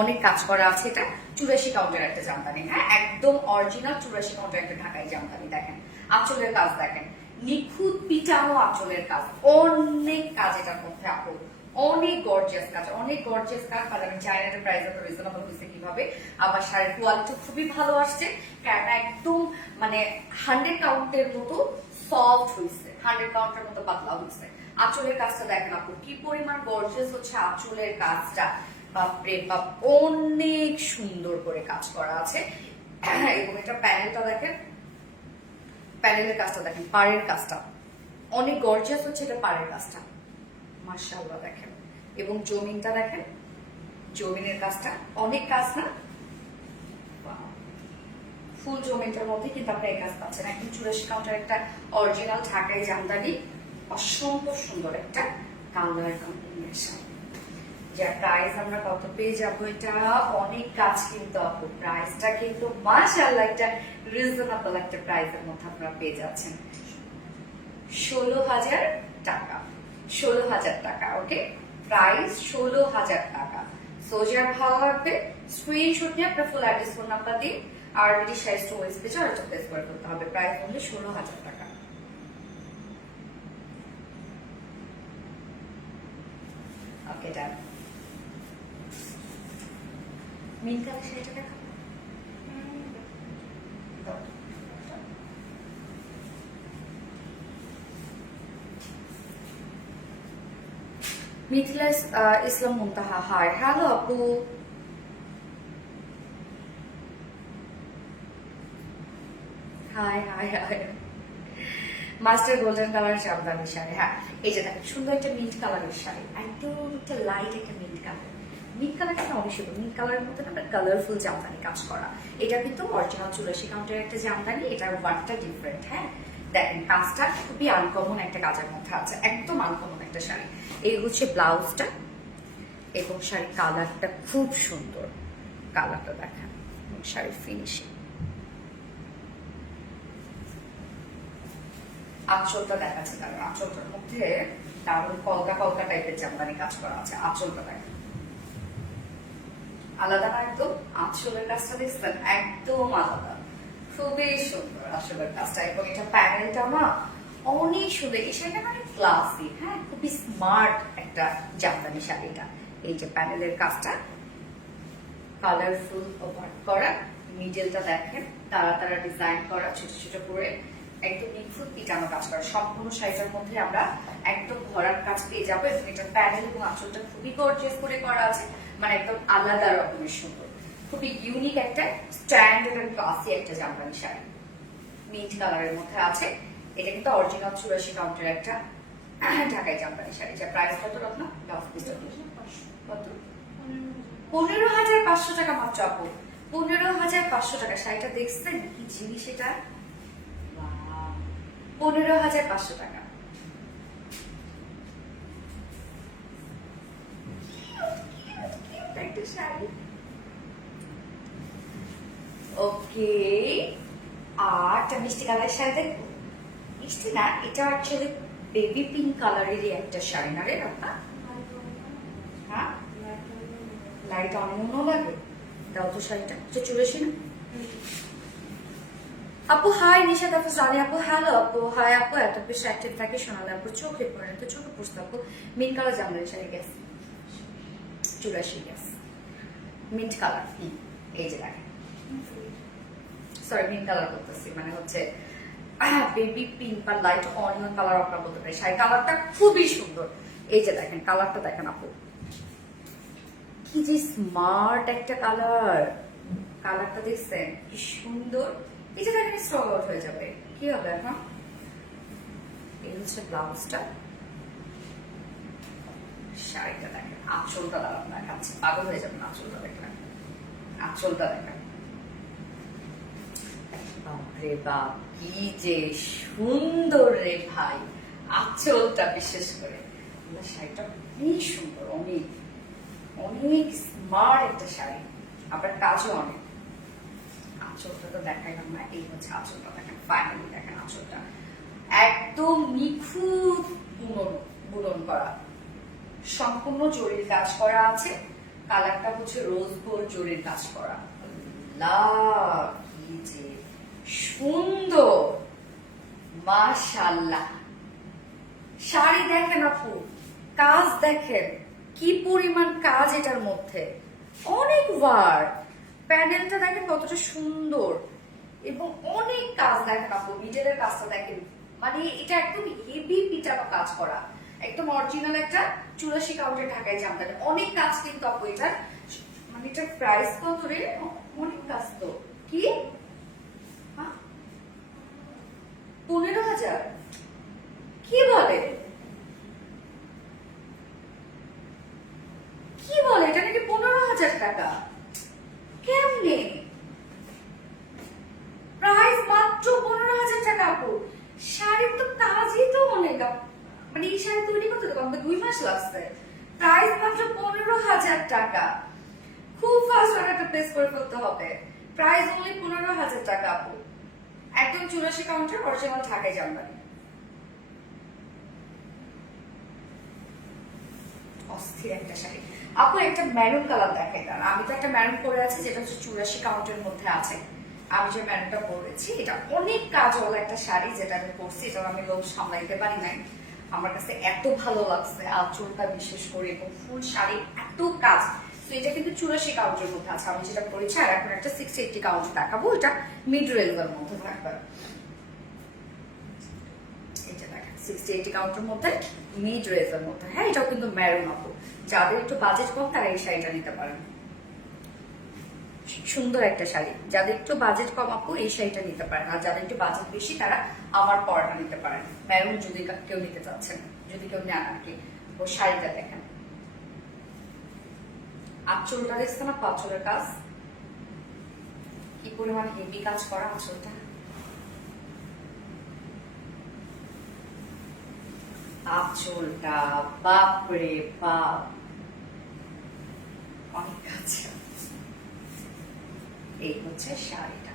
অনেক কাজ করা আছে। এটা 84 কাউন্টার একটা জামদানি। হ্যাঁ, একদম অরিজিনাল 84 কাউন্টার একটা ঢাকাই জামদানি। দেখেন আঁচলের কাজ দেখেন, নিখুঁত পিটানো আঁচলের কাজ, অনেক কাজ এটার মধ্যে আপু, অনেক গর্জিয়াস কাজ, অনেক গর্জিয়াস কাজ। আর আমি জানি না প্রাইস এত রিজনেবল হয়েছে কিভাবে। আবার শাড়ির কোয়ালিটি খুবই ভালো আসছে, কারণ একদম মানে 100 কাউন্টের মতো সফট হয়েছে, 100 কাউন্টের মতো পাতলা হয়েছে। আঁচলের কাজটা দেখেন আপু কি পরিমাণ গর্জিয়াস হচ্ছে আঁচলের কাজটা। বাপরে বাপ, অনেক সুন্দর করে কাজ করা আছে। এবং এটা প্যানেলটা দেখেন, প্যানেলের কাজটা দেখেন, পাড়ের কাজটা অনেক গর্জিয়াস হচ্ছে। এটা পাড়ের কাজটা মাশাআল্লাহ দেখেন। এবং জমিনটা দেখেন, জমিনের কাজটা অনেক কাজ না, ফুল জমিনটার মধ্যে কিন্তু আপনি এই কাজ পাচ্ছেন। একদম 84 কাউন্টার একটা অরিজিনাল ঢাকাই জামদানি। অসম্ভব সুন্দর একটা কালার কম্বিনেশন। যে প্রাইস আমরা কত পেয়ে যাবো, এটা অনেক কাজ কিন্তু আপু, প্রাইসটা কিন্তু মাশাআল্লাহ একটা রিজনেবল একটা প্রাইসের মধ্যে আপনারা পেয়ে যাচ্ছেন। 16,000 টাকা, 16,000 টাকা। ওকে, প্রাইস 16,000 টাকা। সোজার ভালো লাগবে স্ক্রিনশট নিয়ে আপনার ফুল অ্যাড্রেস ফোন নাম্বার দিন আর বিডি সাইজ টু ওয়েস পেজে অর্ডার প্লেস করে ফেলতে হবে। প্রাইস হলো 16,000 টাকা। ওকে ডান। মিন কালার শাড়িটা দেখাবো। মিথিলা ইসলাম মুনতাহা, হাই, হ্যালো আপু। High high high. Master golden colour Jamdani sari, হ্যাঁ এই যে দেখেন সুন্দর একটা মিন্ট কালারের শাড়ি, একদম একটা লাইট একটা মিন্ট কালার। মিন্ট কালারটা না অবশ্যই মিন্ট কালারের মধ্যে না কালারফুল জামদানি কাজ করা। এটা কিন্তু অরিজিনাল 84 কাউন্টের একটা জামদানি, এটার ওয়ার্কটা ডিফারেন্ট। হ্যাঁ দেখেন কাজটা খুবই আনকমন একটা কাজের মধ্যে আছে, একদম আনকমন একটা শাড়ি। এই হচ্ছে ব্লাউজটা এবং শাড়ির কালারটা খুব সুন্দর, কালারটা দেখেন এবং শাড়ির ফিনিশিং। আঁচলটা দেখাচ্ছে, কারণ আঁচলটার মধ্যে দারুণ কলকা কলকা টাইপের জামদানি কাজ করা আছে। আঁচলটা দেখেন আলাদা না একদম, আঁচলের কাজটা দেখছেন একদম আলাদা, খুবই সুন্দর আসলের কাজটা। এবং এটা প্যানেলটা না অনেক সুন্দর, এই শাড়িটা মানে ক্লাসি, হ্যাঁ খুবই স্মার্ট একটা জামদানি শাড়িটা। এই যে প্যানেলের কাজটা কালারফুল ওভার করা, মিডলটা দেখেন তারা তারা ডিজাইন করা ছোট ছোট করে, একদম নিখুঁত পিটানো কাজ করা। সম্পূর্ণ শাড়িটার মধ্যে আমরা একদম ভরার কাজ পেয়ে যাবো এবং এটা প্যানেল এবং আঁচলটা খুবই গর্জিয়াস করে করা আছে, মানে একদম আলাদা রকমের সুন্দর, খুবই ইউনিক একটা স্ট্যান্ডার্ড এন্ড ক্লাসি একটা জামদানি শাড়ি মিন্ট কালারের মধ্যে আছে। এটা কিন্তু অরিজিনাল 84 কাউন্টের একটা ঢাকাই জামদানি শাড়ি। যার প্রাইস কত রকম ব্লাউজ পিসটা কত? 15,500 টাকা মাত্র আপু, 15,500 টাকা। শাড়িটা দেখছেন কি জিনিস এটা, 15,500 টাকা। ওকে, আর মিষ্টি কালার শাড়ি দেখবো। মিষ্টি না, এটা অ্যাকচুয়ালি বেবি পিঙ্ক কালারেরই একটা শাড়ি না রে আপনার? হ্যাঁ লাইট অনেক লাগে, দাও তো শাড়িটা। চুড়েছি না আপু, হাই নিশাদ আপু, জানি আপু, হ্যালো আপু, হাই আপু। এত বেশি অ্যাক্টিভ থাকে শোনালে আপু চোখে পড়ে, তো চোখে পড়ছে আপু। মিন্ট কালার জামদানি শাড়ি গেছে 84 গেছে মিন্ট কালার। এই যে দেখেন, সরি মিন্ট কালার করতেছি, মানে হচ্ছে বেবি পিঙ্ক বা লাইট অনিয়ন কালার আপনারা বলতে পারেন। শাড়ি কালারটা খুবই সুন্দর। এই যে দেখেন কালারটা দেখেন আপু, কি যে স্মার্ট একটা কালার, কালারটা দেখছেন কি সুন্দর। এটা দেখেন স্ট্রক আউট হয়ে যাবে, কি হবে এখন? এই হচ্ছে ব্লাউজটা, শাড়িটা দেখেন, আঁচলটা দাঁড়ান দেখাচ্ছে, পাগল হয়ে যাবেন আঁচলটা দেখেন, আঁচলটা দেখেন বাপরে বাপ কি যে সুন্দর রে ভাই, আঁচলটা বিশেষ করে শাড়িটা অনেক সুন্দর, অনেক অনেক স্মার্ট একটা শাড়ি, আবার কাজও অনেক। আঁচলটা তো দেখাইলাম না, এই হচ্ছে আঁচলটা দেখেন, ফাইনালি দেখেন আঁচলটা একদম নিখুঁত বুনন করা, সম্পূর্ণ জরির কাজ করা আছে। কালারটা হচ্ছে রোজ গোল্ড জরির কাজ করা। কি যে সুন্দর, মাশাআল্লাহ। শাড়ি দেখেন আপু, কাজ দেখেন কি পরিমাণ কাজ এটার মধ্যে, অনেক ওয়ার্ক। প্যানেলটা দেখেন কতটা সুন্দর এবং অনেক কাজ দেখেন আপু, মিডলের কাজটা দেখেন, মানে এটা একদম হেভি পিটানো কাজ করা, একদম অরিজিনাল একটা 84 কাউন্টের ঢাকায় জামদানি। অনেক কাজ কিন্তু আপু এটার, মানে এটার প্রাইস কত রে? অনেক কাজ তো। কি 15,000? কি বলে, কি বলে, এটা নাকি 15,000 টাকা? কেমনে প্রাইস মাত্র 15,000 টাকা আপু? শাড়ির তো কাজই তো অনেক, মানে এই শাড়ি তৈরি করতে তো আমাদের 2 মাস লাগছে, প্রাইস মাত্র 15,000 টাকা। খুব ফাস্ট অর্ডারটা প্লেস করে ফেলতে হবে। প্রাইস অনলি 15,000 টাকা আপু। একদম 84 কাউন্টার, অরিজিনাল ঢাকায় জামদানি। অস্থির একটা শাড়ি আপু। একটা ম্যারুন কালার দেখাই দাঁড়া। আমি তো একটা ম্যারুন পরে আছি যেটা হচ্ছে 84 কাউন্টের মধ্যে আছে। আমি যে ম্যারুনটা পরেছি এটা অনেক কাজওয়ালা একটা শাড়ি, যেটা আমি পরছি এটা আমি লোভ সামলাইতে পারি নাই। আমার কাছে এত ভালো লাগছে আঁচলটা বিশেষ করে, এবং ফুল শাড়ি এত কাজ। তো এটা কিন্তু 84 কাউন্টের মধ্যে আছে আমি যেটা পরেছি। আর এখন একটা 60-80 কাউন্ট দেখাবো, এটা মিড রেঞ্জের মধ্যে থাকবে। এটা দেখেন 60-80 কাউন্টের মধ্যে, মিড রেঞ্জের মধ্যে। হ্যাঁ, এটাও কিন্তু ম্যারুন আপু। যাদের একটু বাজেট কম তারা এই শাড়িটা নিতে পারেন। সুন্দর একটা শাড়ি, যাদের একটু বাজেট কম আপু এই শাড়িটা নিতে পারেন। আর যাদের একটু বাজেট বেশি তারা আমার পরটা নিতে পারেন। ম্যারুন যদি কেউ নিতে চাচ্ছেন, যদি কেউ নেন আর কি। ও শাড়িটা দেখেন, আঁচলটা দেখছে না, আঁচলের কাজ কি পরিমাণ হেভি কাজ করা আঁচলটা। আঁচলটা বাপরে বাপ, অনেক কাজ। এই হচ্ছে শাড়িটা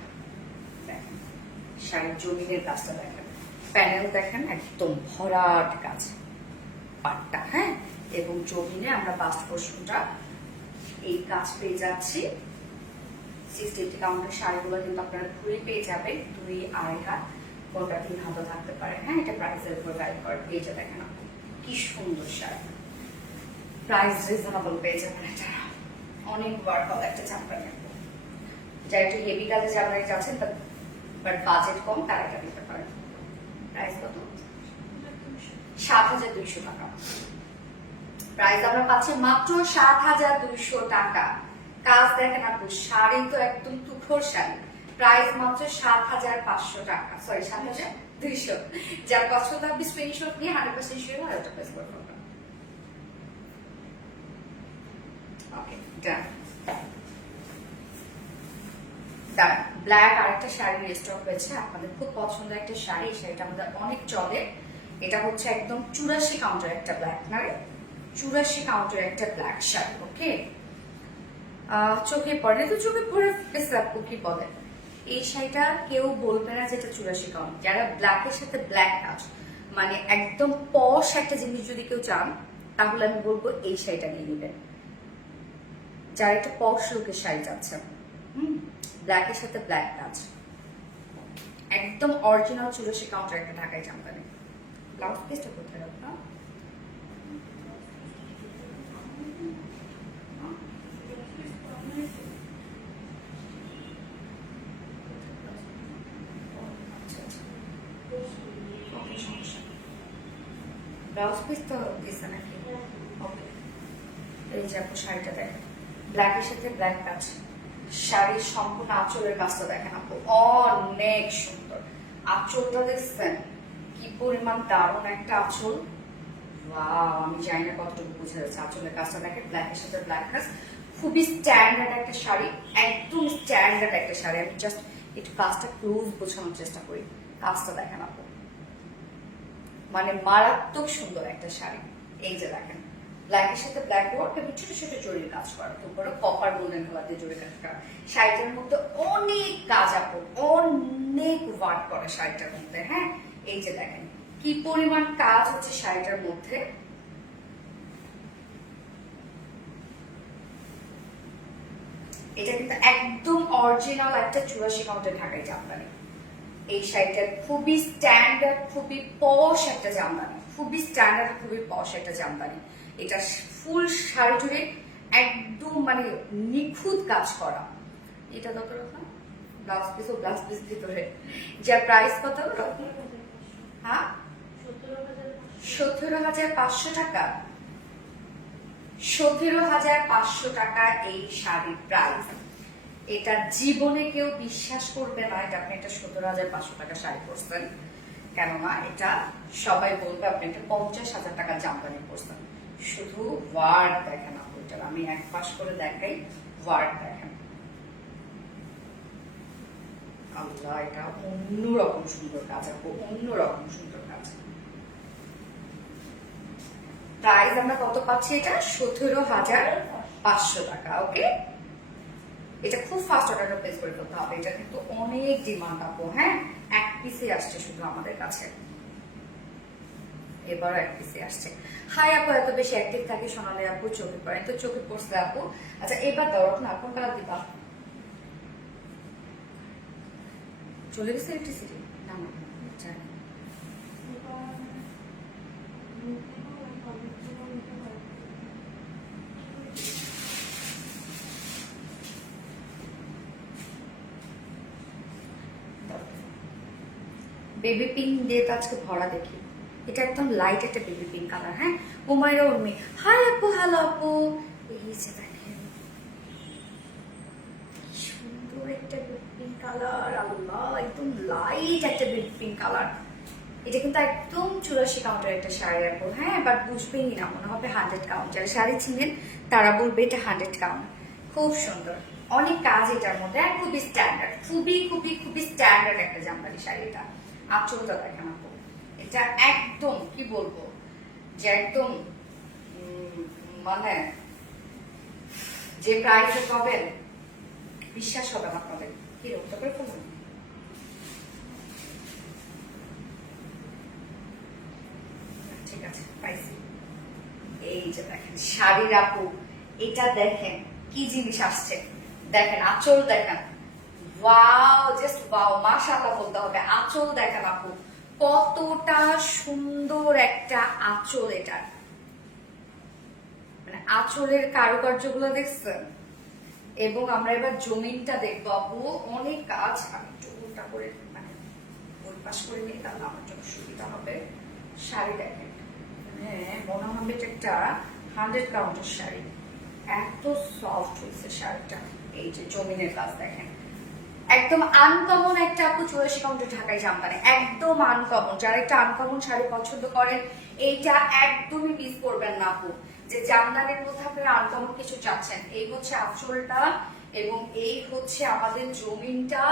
দেখেন, শাড়ির জমিনের কাজটা দেখেন, প্যানেল দেখেন একদম ভরাট কাজ পাটটা। হ্যাঁ, এবং জমিনে আমরা বাস্ট পোর্শনটা এই কাজ পেয়ে যাচ্ছি। 60-80 কাউন্টের শাড়িগুলো কিন্তু আপনারা ঘুরে পেয়ে যাবেন 2-2.5 হাত, কোনটা 3 হাতও থাকতে পারে। হ্যাঁ, এটা প্রাইসের উপর ভ্যারি করে। এইটা দেখেন আপনি কি সুন্দর শাড়ি, প্রাইস রিজনেবল পেয়ে যাবেন। এটা অনেক ওয়ার্ক হবে একটা জামদানি। যারা একটু হেভি কাজে জামদানি চাচ্ছেন বাট বাজেট কম তারা এটা নিতে পারেন। প্রাইস কত? 7,200 টাকা। প্রাইস আমরা পাচ্ছি মাত্র 7,200 টাকা। কাজ দেখেন আপু, শাড়ি তো একদম তুখোর শাড়ি। প্রাইস মাত্র 7,500 টাকা, সরি 7,200। যার পছন্দ আপনি স্ক্রিনশট নিয়ে 100% শিওর হয় ওটা প্লেস করে ফেলবেন। ওকে, ডান। ব্ল্যাক আরেকটা শাড়ি স্টক হয়েছে, আপনাদের খুব পছন্দের একটা শাড়ি। এই শাড়িটা আমাদের অনেক চলে। এটা হচ্ছে একদম 84 কাউন্টার একটা ব্ল্যাক, না 84 কাউন্টার একটা ব্ল্যাক শাড়ি। ওকে, চোখে পড়ে তো চোখে পড়ে ফেসে আপু কি বলে। এই শাড়িটা কেউ বলবে না যেটা 84 কাউন্ট। যারা ব্ল্যাকের সাথে ব্ল্যাক কাজ, মানে একদম পশ একটা জিনিস যদি কেউ চান, তাহলে আমি বলবো এই শাড়িটা নিয়ে নেবেন। যারা একটা পশ লুকের শাড়ি চাচ্ছেন, ব্ল্যাকের সাথে ব্ল্যাক কাজ, একদম অরিজিনাল 84 কাউন্টার একটা ঢাকায় জামদানি। ব্লাউজ পিসটা কোথায় রাখা? ব্লাউজ পিস তো দিছে নাকি? ওকে, এই যে আপু শাড়িটা দেখেন, ব্ল্যাকের সাথে ব্ল্যাক কাজ, শাড়ির সম্পূর্ণ আঁচলের কাজটা দেখেন আপু, অনেক সুন্দর। আঁচলটা দেখছেন কি পরিমাণ দারুণ একটা আঁচল। ওয়াও, আমি জানি না কতটুকু বুঝা যাচ্ছে। আঁচলের কাজটা দেখেন, ব্ল্যাকের সাথে ব্ল্যাক কাজ, খুবই স্ট্যান্ডার্ড একটা শাড়ি, একদম স্ট্যান্ডার্ড একটা শাড়ি। আমি জাস্ট একটু কাজটা ক্লোজ বোঝানোর চেষ্টা করি। কাজটা দেখেন আপু, মানে মারাত্মক সুন্দর একটা শাড়ি। এই যে দেখেন, ব্ল্যাকের সাথে ব্ল্যাক ওয়ার্ক এবং ছোট ছোট জরির কাজ করা, তারপরে কপার গোল্ডেন কালার দিয়ে জরি কাজ করা। শাড়িটার মধ্যে অনেক কাজ আপু, অনেক ওয়ার্ক করে শাড়িটার মধ্যে। হ্যাঁ, এই যে দেখেন কি পরিমাণ কাজ হচ্ছে শাড়িটার মধ্যে। এটা কিন্তু একদম অরিজিনাল একটা 84 কাউন্টের ঢাকায় জামদানি। এই শাড়িটা খুবই স্ট্যান্ডার্ড, খুবই পশ একটা জামদানি, খুবই স্ট্যান্ডার্ড, খুবই পশ একটা জামদানি। এটা ফুল শাড়ি জুড়ে একদম মানে নিখুঁত কাজ করা। এটা কত রকম? ব্লাউজ পিস ও ব্লাউজ পিস ভিতরে, যার প্রাইস কত? হ্যাঁ, 17,500 টাকা। 17,500 টাকা এই শাড়ির প্রাইস। এটা জীবনে কেউ বিশ্বাস করবে না এটা আপনি একটা 17,500 টাকা শাড়ি পরছেন। কেননা এটা সবাই বলবে আপনি একটা 50,000 টাকা জামদানি পরছেন। শুধু ওয়ার্ক দেখেন আপু, এটা আমি এক পাশ করে দেখাই, ওয়ার্ক দেখেন। আল্লাহ, এটা অন্যরকম সুন্দর কাজ আপু, অন্যরকম সুন্দর কাজ। প্রাইস আমরা কত পাচ্ছি? এটা 17,500 টাকা। ওকে, এটা খুব ফাস্ট অর্ডারটা প্লেস করে ফেলতে হবে, এটা কিন্তু অনেক ডিমান্ড আপু। হ্যাঁ, এক পিসে আসছে শুধু আমাদের কাছে, এবারও এক পিসে আসছে। হাই আপু, এত বেশি অ্যাক্টিভ থাকে সোনালি আপু, চোখে পড়ে তো, চোখে পড়ছে আপু। আচ্ছা এবার দরক না, কোন কালার দিবা? চলে গেছে ইলেকট্রিসিটি? না না, জানি। বেবি পিঙ্ক দিয়ে তো আজকে ভরা দেখি, এটা একদম লাইট একটা বেবি পিঙ্ক কালার। হ্যাঁ, উমাইরা উর্মি, হাই আপু, হ্যালো আপু। এই যে দেখেন কি সুন্দর একটা বেবি পিঙ্ক কালার, আল্লাহ, একদম লাইট একটা বেবি পিঙ্ক কালার। এটা কিন্তু একদম 84 কাউন্টের একটা শাড়ি আপু। হ্যাঁ, বাট বুঝবেনই না, মনে হবে 100 কাউন্ট। যারা শাড়ি চিনেন তারা বলবে এটা 100 কাউন্ট। খুব সুন্দর, অনেক কাজ এটার মধ্যে, আর খুবই স্ট্যান্ডার্ড, খুবই খুবই খুবই স্ট্যান্ডার্ড একটা জামদানি শাড়ি। এটা আঁচলটা দেখেন আপু, এটা একদম কি বলবো যে একদম মানে যে প্রাইসে পাবেন বিশ্বাস হবে না আপনাদের। কি রকম করে ফেলবেন? ঠিক আছে, পাইছি। এই যে দেখেন শাড়ির আপু, এটা দেখেন কি জিনিস আসছে, দেখেন আঁচল দেখেন, ওয়াও, জাস্ট ওয়াও, মাশাআল্লাহ বলতে হবে। আঁচল দেখেন আপু, কতটা সুন্দর একটা আঁচল এটা, মানে আঁচলের কারুকার্য গুলো দেখছেন। এবং আমরা এবার জমিনটা দেখবো আপু, অনেক কাজ। আমি একটু উল্টা করে মানে ওই পাশ করে নিই, তাহলে আমার জন্য সুবিধা হবে। শাড়ি দেখেন, হ্যাঁ মনে হবে এটা একটা 100 কাউন্টের শাড়ি, এত সফট হয়েছে শাড়িটা। এই যে জমিনের কাজ দেখেন, একদম আনকমন একটা আপু 84 কাউন্টের ঢাকাই জামদানি, একদম আনকমন। যারা একটা আনকমন শাড়ি পছন্দ করেন এইটা একদমই মিস করবেন না আপু, যে জামদানির মধ্যে আপনারা আনকমন কিছু চাচ্ছেন। এই হচ্ছে আঁচলটা এবং এই হচ্ছে আমাদের জমিনটা,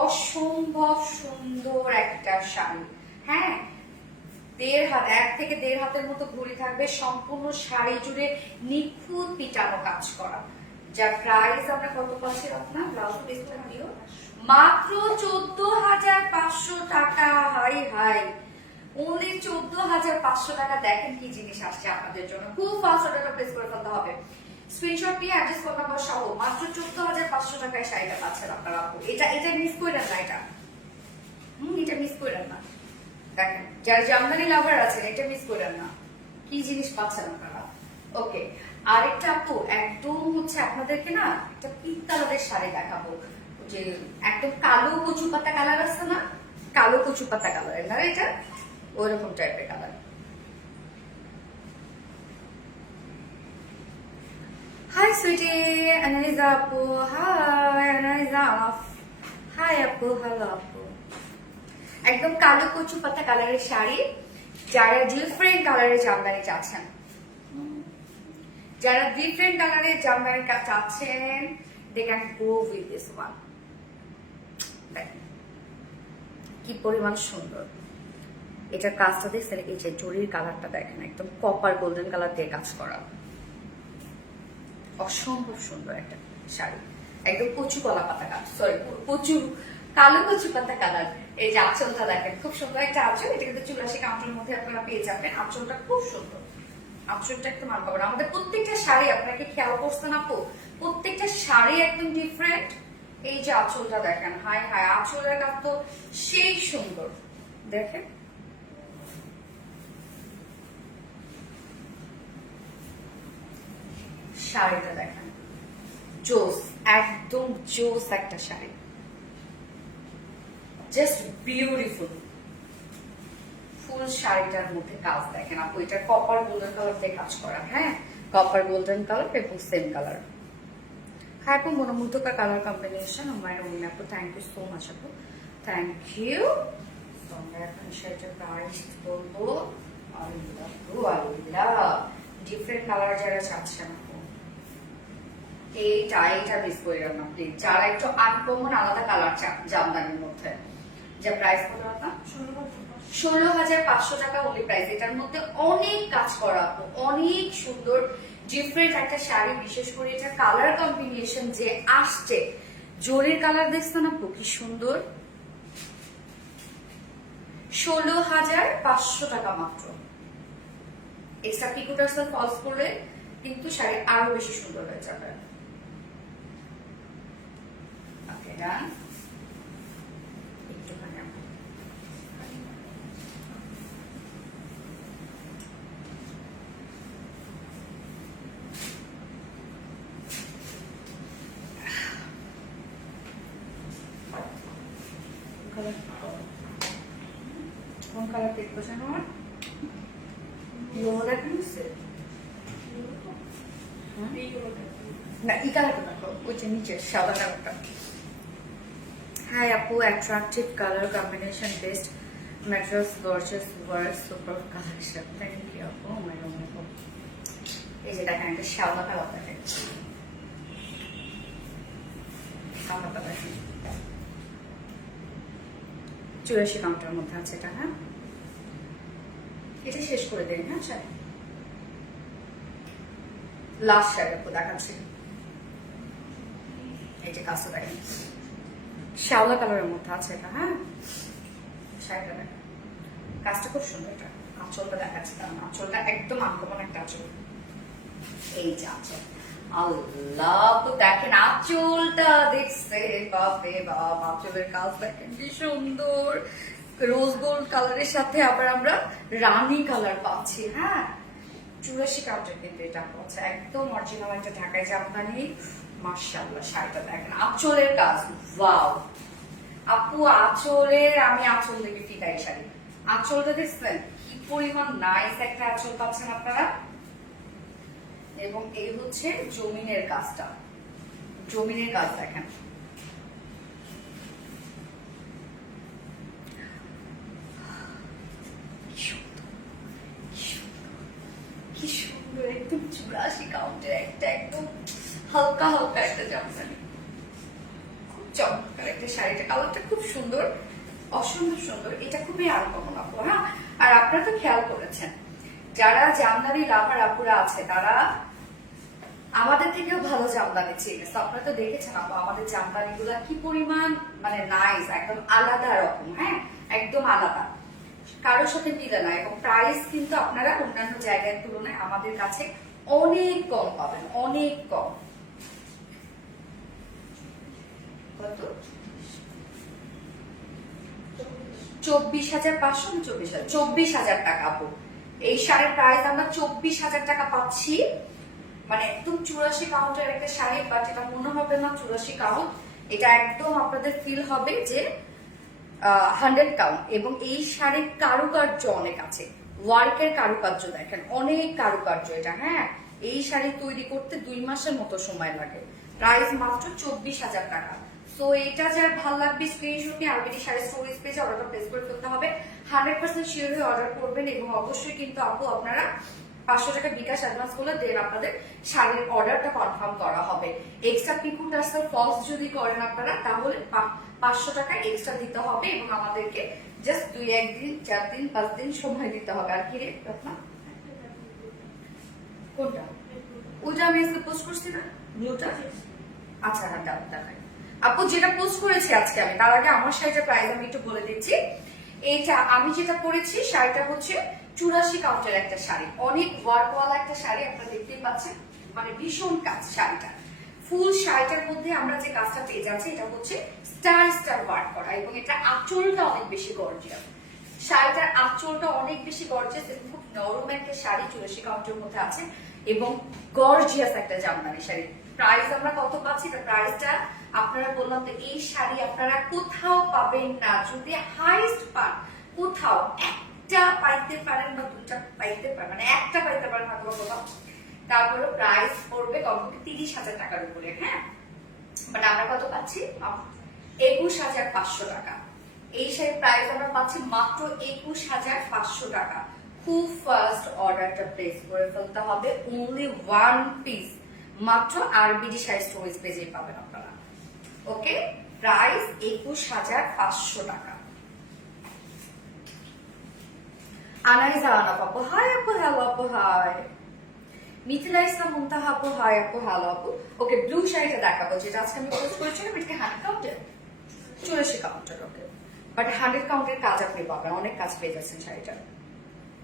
অসম্ভব সুন্দর একটা শাড়ি। হ্যাঁ, 1.5 থেকে 1.5 হাতের মতো ঘুড়ি থাকবে, সম্পূর্ণ শাড়ি জুড়ে নিখুঁত পিটানো কাজ করা। যার প্রাইস আমরা কত পাচ্ছি? আপনার ব্লাউজ পিসটা দিও মাত্র 14,500 টাকা। হাই হাই, ওনলি 14,500 টাকা। দেখেন কি জিনিস আসছে আপনাদের জন্য, খুব ফাস্ট অর্ডারটা প্লেস করে ফেলতে হবে। স্ক্রিনশট নিয়ে অ্যাড্রেস ফোন নাম্বার সহ মাত্র 14,500 টাকায় শাড়িটা পাচ্ছেন আপনারা আপু। এটা মিস করেন না, এটা এটা মিস করেন না। দেখেন যারা জামদানি লাভার আছেন এটা মিস করেন না, কি জিনিস পাচ্ছেন আপনারা। ওকে, আরেকটা আপু একদম হচ্ছে আপনাদেরকে না একটা পিঙ্ক কালারের শাড়ি দেখাবো, যে একদম কালো কচু পাতা কালার আছে না, কালো কচু পাতা কালারের না, এটা ওইরকম টাইপের কালার। হাই সুইটি, আনালিজা আপু, হাই আনালিজা, হাই আপু, হ্যালো আপু। একদম কালো কচু পাতা কালারের শাড়ি, যারা ডিফারেন্ট কালারের জামদানি চাচ্ছেন, যারা ডিফারেন্ট কালারের জামদানি চাচ্ছেন, they can go with this one। দেখেন কি পরিমাণ সুন্দর এটার কাজটা দেখছেন, এই যে জরির কালারটা দেখেন, একদম কপার গোল্ডেন কালার দিয়ে কাজ করা, অসম্ভব সুন্দর একটা শাড়ি। একদম কচু কলা পাতা কালার, সরি কচু কালো কচু পাতা কালার। এই যে আঁচলটা দেখেন, খুব সুন্দর একটা আঁচল, এটা কিন্তু 84 কাউন্টের মধ্যে আপনারা পেয়ে যাবেন। আঁচলটা খুব সুন্দর, আঁচলটা একদম আনকমন। আমাদের প্রত্যেকটা শাড়ি আপনাকে খেয়াল করছেন আপু, প্রত্যেকটা শাড়ি একদম ডিফারেন্ট। এই যে আঁচলটা দেখেন, হাই হাই, আঁচলের কাজ তো সেই সুন্দর দেখেন। শাড়িটা দেখেন, জোস, একদম জোস একটা শাড়ি, জাস্ট বিউটিফুল। ফুল শাড়িটার মধ্যে কাজ দেখেন আপু, এটা কপার গোল্ডেন কালার দিয়ে কাজ করা। হ্যাঁ, কপার গোল্ডেন কালার এবং সেম কালার। হ্যাঁ আপু, মনোমুগ্ধকর কালার কম্বিনেশন। আমার উনি আপু, থ্যাংক ইউ সো মাচ আপু, থ্যাংক ইউ। আমরা এখন সেটা প্রাইস বলবো। ডিফারেন্ট কালার যারা চাচ্ছেন আপু, এইটা মিস করিলাম না প্লিজ। যারা একটু আনকমন আলাদা কালার চান জামদানির মধ্যে, যা প্রাইস বলো না, 16,500 টাকা অনলি প্রাইস। এটার মধ্যে অনেক কাজ করা, অনেক সুন্দর ডিফারেন্ট একটা শাড়ি। বিশেষ করে এটা কালার কম্বিনেশন যে আসছে, জরির কালার দেখছেন আপু কি সুন্দর। 16,500 টাকা মাত্র। এক্সট্রা পিকুটার্সাল ফলস করলে কিন্তু শাড়ি আরো বেশি সুন্দর হয়ে যাবে। ওকে ডান। একটুখানি কোন কালার দেখবো জানো আমার ইয়েলো দেখা হচ্ছে না, এই কালারটা দেখো, ওই যে নিচে সাদা কালারটা। হ্যাঁ আপু, attractive colour combination, best materials, gorgeous work, super collection. Thank you আপু। এই যে দেখেন একটা সাদা কালার দেখেন, কালারটা দেখেন 84 কাউন্টের মধ্যে আছে এটা। হ্যাঁ, এটা শেষ করে দেন। হ্যাঁ শাড়ি লাস্ট শাড়ি আপু দেখাচ্ছি। এই যে কাজটা দেখেন, শ্যাওলা কালারের মধ্যে আছে এটা। হ্যাঁ, শাড়িটা দেখেন, কাজটা খুব সুন্দর। এটা আঁচলটা দেখাচ্ছি, কারণ আঁচলটা একদম আনকমন একটা আঁচল। এই যে আঁচল, আল্লাহ আপু দেখেন আঁচলটা দেখছে, বাপরে বাপ, আঁচলের কাজ দেখেন কি সুন্দর। রোজ গোল্ড কালারের সাথে আবার আমরা রানী কালার পাচ্ছি। হ্যাঁ, 84 কাউন্টের কিন্তু এটা হচ্ছে একদম অরিজিনাল একটা ঢাকায় জামদানি। মাশাআল্লাহ, শাড়িটা দেখেন, আঁচলের কাজ ওয়াও আপু। আঁচলের আমি আঁচল দেখে ফিদাই শাড়ি। আঁচলটা দেখছেন কি পরিমাণ নাইস একটা আঁচল পাচ্ছেন আপনারা। এবং এই হচ্ছে জমিনের কাজটা, জমিনের কাজ দেখেন, কি সুন্দর। একদম 84 কাউন্টের একটা একদম হালকা হালকা একটা জামদানি, খুব চমৎকার একটা শাড়িটা। কালারটা খুব সুন্দর, অসম্ভব সুন্দর। এটা খুবই আনকমন আপু। হ্যাঁ, আর আপনারা তো খেয়াল করেছেন, যারা জামদানি লাভার আপুরা আছে তারা আমাদের থেকেও ভালো জামদানি চিনেছে। আপনারা তো দেখেছেন আপু আমাদের জামদানি গুলা কি পরিমাণ মানে নাইস, একদম আলাদা রকম। হ্যাঁ, একদম আলাদা, কারোর সাথে মিলে না। এবং প্রাইস কিন্তু আপনারা অন্যান্য জায়গার তুলনায় আমাদের কাছে অনেক কম পাবেন, অনেক কম। কত? 24,500 না 24,000? 24,000 টাকা আপু। এই শাড়ির প্রাইস আমরা 24,000 টাকা পাচ্ছি। মানে একদম 84 কাউন্টের একটা শাড়ি, বাট এটা মনে হবে না 84 কাউন্ট। এটা একদম আপনাদের ফিল হবে যে 100 কাউন্ট। এবং এই শাড়ির কারুকার্য অনেক আছে, ওয়ার্কের কারুকার্য দেখেন, অনেক কারুকার্য এটা। হ্যাঁ, এই শাড়ি তৈরি করতে 2 মাসের মতো সময় লাগে। প্রাইস মাত্র 24,000 টাকা। সো এটা যার ভালো লাগবে স্ক্রিনশট নিয়ে আরবিডি শাড়ি স্টোরেজ পেজে অর্ডারটা প্লেস করে ফেলতে হবে। 100% শিওর হয়ে অর্ডার করবেন। এবং অবশ্যই কিন্তু আপু আপনারা 500 টাকা বিকাশ অ্যাডভান্স করলে দেন আপনাদের শাড়ির অর্ডারটা কনফার্ম করা হবে। এক্সট্রা পিকু টার্সাল ফলস যদি করেন আপনারা, তাহলে 500 টাকা এক্সট্রা দিতে হবে। এবং আমাদেরকে জাস্ট 2-1 দিন 4 দিন 5 দিন সময় দিতে হবে। আর কি রে আপনার কোনটা? ওইটা আমি আজকে পোস্ট করছি না, নিউটা। আচ্ছা হ্যাঁ, দেখাই আপু যেটা পোস্ট করেছি আজকে আমি। তার আগে আমার শাড়িটার প্রাইস আমি একটু বলে দিচ্ছি। এইটা আমি যেটা পরেছি শাড়িটা হচ্ছে 84 কাউন্টের একটা শাড়ি, অনেক ওয়ার্কওয়ালা একটা শাড়ি। আপনারা দেখতেই পাচ্ছেন, মানে ভীষণ কাজ শাড়িটা। ফুল শাড়িটার মধ্যে আমরা যে কাজটা পেয়ে যাচ্ছি এটা হচ্ছে স্টার স্টার ওয়ার্ক করা। এবং এটা আঁচলটা অনেক বেশি গর্জিয়াস। শাড়িটার আঁচলটা অনেক বেশি গর্জিয়াস এবং খুব নরম একটা শাড়ি। 84 কাউন্টের মধ্যে আছে এবং গর্জিয়াস একটা জামদানি শাড়ি। প্রাইস আমরা কত পাচ্ছি? প্রাইসটা আপনারা বললাম তো, এই শাড়ি আপনারা কোথাও পাবেন না। যদি হাইস্ট পান কোথাও একটা পাইতে পারেন বা দুটা পাইতে পারেন, মানে একটা পাইতে পারেন হয়তো কোথাও, তারপরে প্রাইস পড়বে কমপক্ষে 30,000 টাকার উপরে। হ্যাঁ, বাট আমরা কত পাচ্ছি? 21,500 টাকা। এই শাড়ির প্রাইস আমরা পাচ্ছি মাত্র 21,500 টাকা। খুব ফার্স্ট অর্ডারটা প্লেস করে ফেলতে হবে। অনলি 1 পিস মাত্র আরবিডি শাড়ি স্টোরেজ পেজে পাবেন আপনারা। ওকে, প্রাইস 21,500 টাকা। আনাইজা আনাফ আপু, হাই আপু, হ্যালো আপু, হাই। মিথিলা ইসলাম মুনতাহা আপু, হাই আপু, হ্যালো আপু। ওকে, ব্লু শাড়িটা দেখাবো যেটা আজকে আমি পোস্ট করেছিলাম। এটাকে 100 কাউন্টের, 84 কাউন্টের। ওকে, বাট 100 কাউন্টের কাজ আপনি পাবেন, অনেক কাজ পেয়ে যাচ্ছেন শাড়িটার।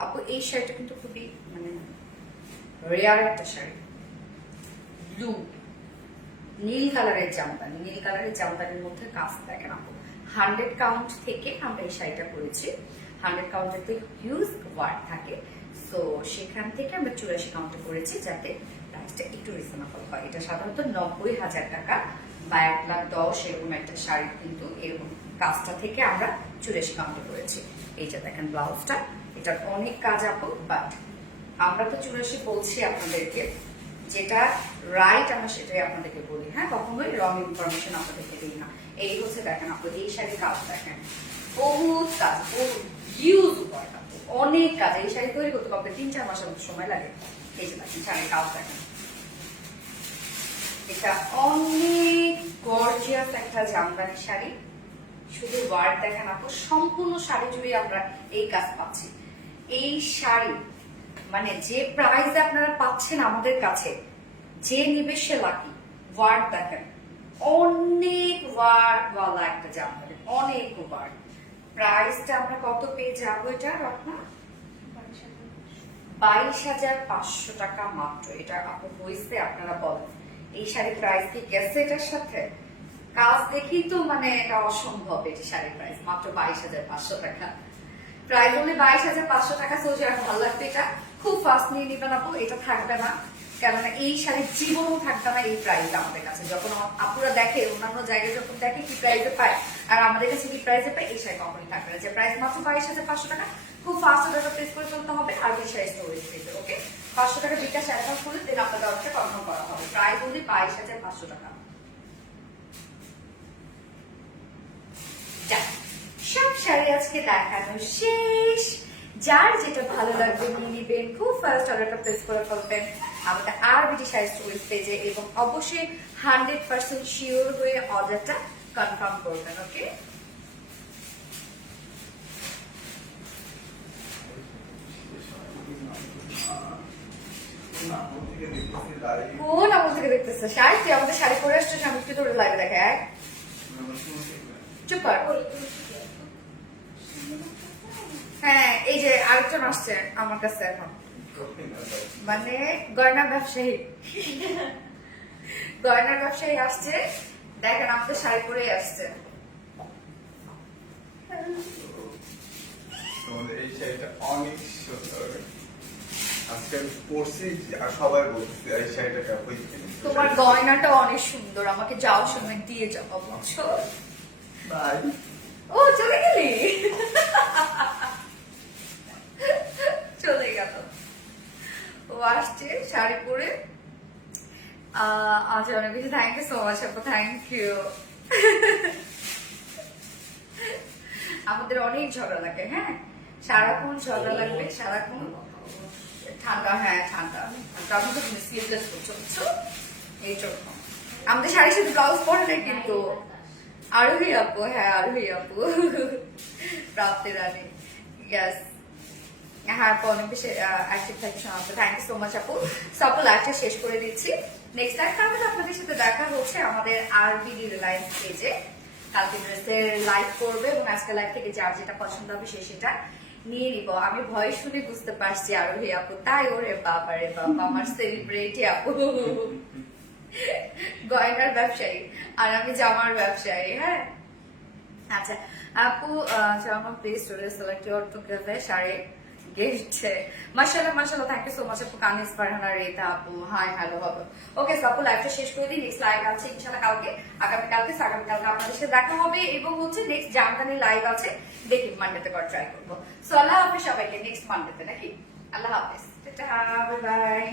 আপু এই শাড়িটা কিন্তু খুবই মানে রেয়ার একটা শাড়ি। ব্লু নীল কালারের জামদানি, নীল কালারের জামদানির মধ্যে কাজ দেখেন আপু। 100 কাউন্ট থেকে আমরা এই শাড়িটা করেছি। 100 কাউন্টের তো হিউজ ওয়ার্ক থাকে, সো সেখান থেকে আমরা 84 কাউন্টে করেছি যাতে প্রাইসটা একটু রিজনেবল হয়। এটা সাধারণত 90,000 টাকা বা 1,10,000 এরকম একটা শাড়ি, কিন্তু এরকম কাজটা থেকে আমরা 84 কাউন্টে করেছি। এই যে দেখেন ব্লাউজটা, এটার অনেক কাজ আপু, বাট আমরা তো 84 বলছি আপনাদেরকে, যেটা রাইট আমরা সেটাই আপনাদেরকে বলি। হ্যাঁ, কখনোই রং ইনফরমেশন আপনাদেরকে দিই না। এই হচ্ছে দেখেন আপু, এই শাড়ির কাজ দেখেন, বহুত কাজ, বহুত হিউজ ওয়ার্ক আপু, অনেক কাজ। এই শাড়ি তৈরি করতে কবে 3-4 মাসের মতো সময় লাগে। এই যে দেখেন শাড়ির কাজ দেখেন, এটা অনেক গর্জিয়াস একটা জামদানি শাড়ি। শুধু ওয়ার্ক দেখেন আপু, সম্পূর্ণ শাড়ি জুড়ে আমরা এই কাজ পাচ্ছি। এই শাড়ি মানে যে প্রাইস আপনারা পাচ্ছেন আমাদের কাছে, যে নিবে সে লাকি। ওয়ার্ক দেখেন, অনেক ওয়ার্ক ওয়ালা একটা জামদানি, অনেক ওয়ার্ক। প্রাইসটা আমরা কত পেয়ে যাবো? এটা রত্না 22,500 টাকা মাত্র। এটা আপু হয়েছে, আপনারা বলেন এই শাড়ির প্রাইস কি গেছে এটার সাথে? কাজ দেখি তো মানে এটা অসম্ভব। এটি শাড়ির প্রাইস মাত্র 22,500 টাকা। প্রাইস হলে 22,500 টাকা। সোজা ভালো লাগবে, এটা খুব ফাস্ট নিয়ে নিবেন আপু, এটা থাকবে না। কেননা এই শাড়ির জীবনও থাকবে না এই প্রাইস আমাদের কাছে। যখন আপুরা দেখে অন্যান্য জায়গায়, যখন দেখে কি প্রাইসে পায় আর আমাদের কাছে কি প্রাইসে পায়, এই শাড়ি কখনই থাকবে না। যে প্রাইস মাত্র 22,500 টাকা, খুব ফাস্ট অর্ডারটা প্লেস করে ফেলতে হবে। আর এই শাড়ি স্টোরেজ পেতে, ওকে, 500 টাকা বিকাশ অ্যাডভান্স করলে দেন আপনাদের অর্ডারটা কনফার্ম করা হবে। প্রাইস হলে 22,500 টাকা। সব শাড়ি আজকে দেখানো শেষ। যার যেটা ভালো লাগবে নিয়ে নিবেন, খুব ফার্স্ট অর্ডারটা প্লেস করে ফেলবেন আমাদের আরবিডি শাড়ি স্টোরেজ পেজে, এবং অবশ্যই 100% শিওর হয়ে অর্ডারটা কনফার্ম করবেন। ওকে, কোন আমল থেকে দেখতেছে? শাড়ি তুই আমাদের শাড়ি পরে আসছো, আমি একটু ধরে লাগে দেখে এক চুপ কর। হ্যাঁ, এই যে আরেকজন আসছে আমার কাছে এখন, মানে গয়নার ব্যবসায়ী, গয়নার ব্যবসায়ী আসছে। দেখেন আমাদের শাড়ি পরেই আসছে। এই শাড়িটা অনেক সুন্দর। আজকে আমি পরছি আর সবাই বলছে এই শাড়িটা কাপড় কিনেছি। তোমার গয়নাটা অনেক সুন্দর, আমাকে যাওয়ার সময় দিয়ে যাবো, বুঝছো? বাই। ও চলে গেলি, চলে গেল। ও আসছে শাড়ি পরে। আজ অনেক বেশি থ্যাংক ইউ সো মাচ আপু, থ্যাংক ইউ। আমাদের অনেক ঝগড়া লাগে, হ্যাঁ, সারাক্ষণ ঝগড়া লাগবে, সারাক্ষণ ঠান্ডা। হ্যাঁ ঠান্ডা, আমি তো সিরিয়াস করছো, বুঝছো? এইরকম আমাদের শাড়ির সাথে ব্লাউজ পরে না কিন্তু। আরোহী আপু, হ্যাঁ আরোহী আপু, প্রাপ্তি রানী, ইয়েস। হ্যাঁ আপু, অনেক বেশি অ্যাক্টিভ থাকি শোনাতে, থ্যাংক ইউ সো মাচ আপু। সব লাইভটা শেষ করে দিচ্ছি। নেক্সট টাইম তাহলে আপনাদের সাথে দেখা হচ্ছে আমাদের আরবিডি রিলায়েন্স পেজে। কালকে ড্রেসের লাইভ করবে, এবং আজকে লাইভ থেকে যার যেটা পছন্দ হবে সে সেটা নিয়ে নিব। আমি ভয় শুনে বুঝতে পারছি আরোহী আপু, তাই ওরে বাবা রে বাবা, আমার সেলিব্রিটি আপু, গয়নার ব্যবসায়ী আর আমি জামার ব্যবসায়ী। হ্যাঁ আচ্ছা আপু, জামা please select your together sari gift. মাশাআল্লাহ মাশাআল্লাহ, থ্যাংক ইউ সো মাচ আপু। কানিস ফারহানা রেতা আপু, হাই হ্যালো হবে। ওকে আপু, লাইভটা শেষ করে দিই। নেক্সট লাইভ আছে ইনশাআল্লাহ কালকে, আগামীকালকে আপনাদের সাথে দেখা হবে, এবং হচ্ছে নেক্সট জামদানি লাইভ আছে, দেখি মানডেতে করার ট্রাই করবো। সো আল্লাহ হাফেজ সবাইকে, নেক্সট মানডেতে নাকি। আল্লাহ হাফেজ, টাটা, বাই বাই।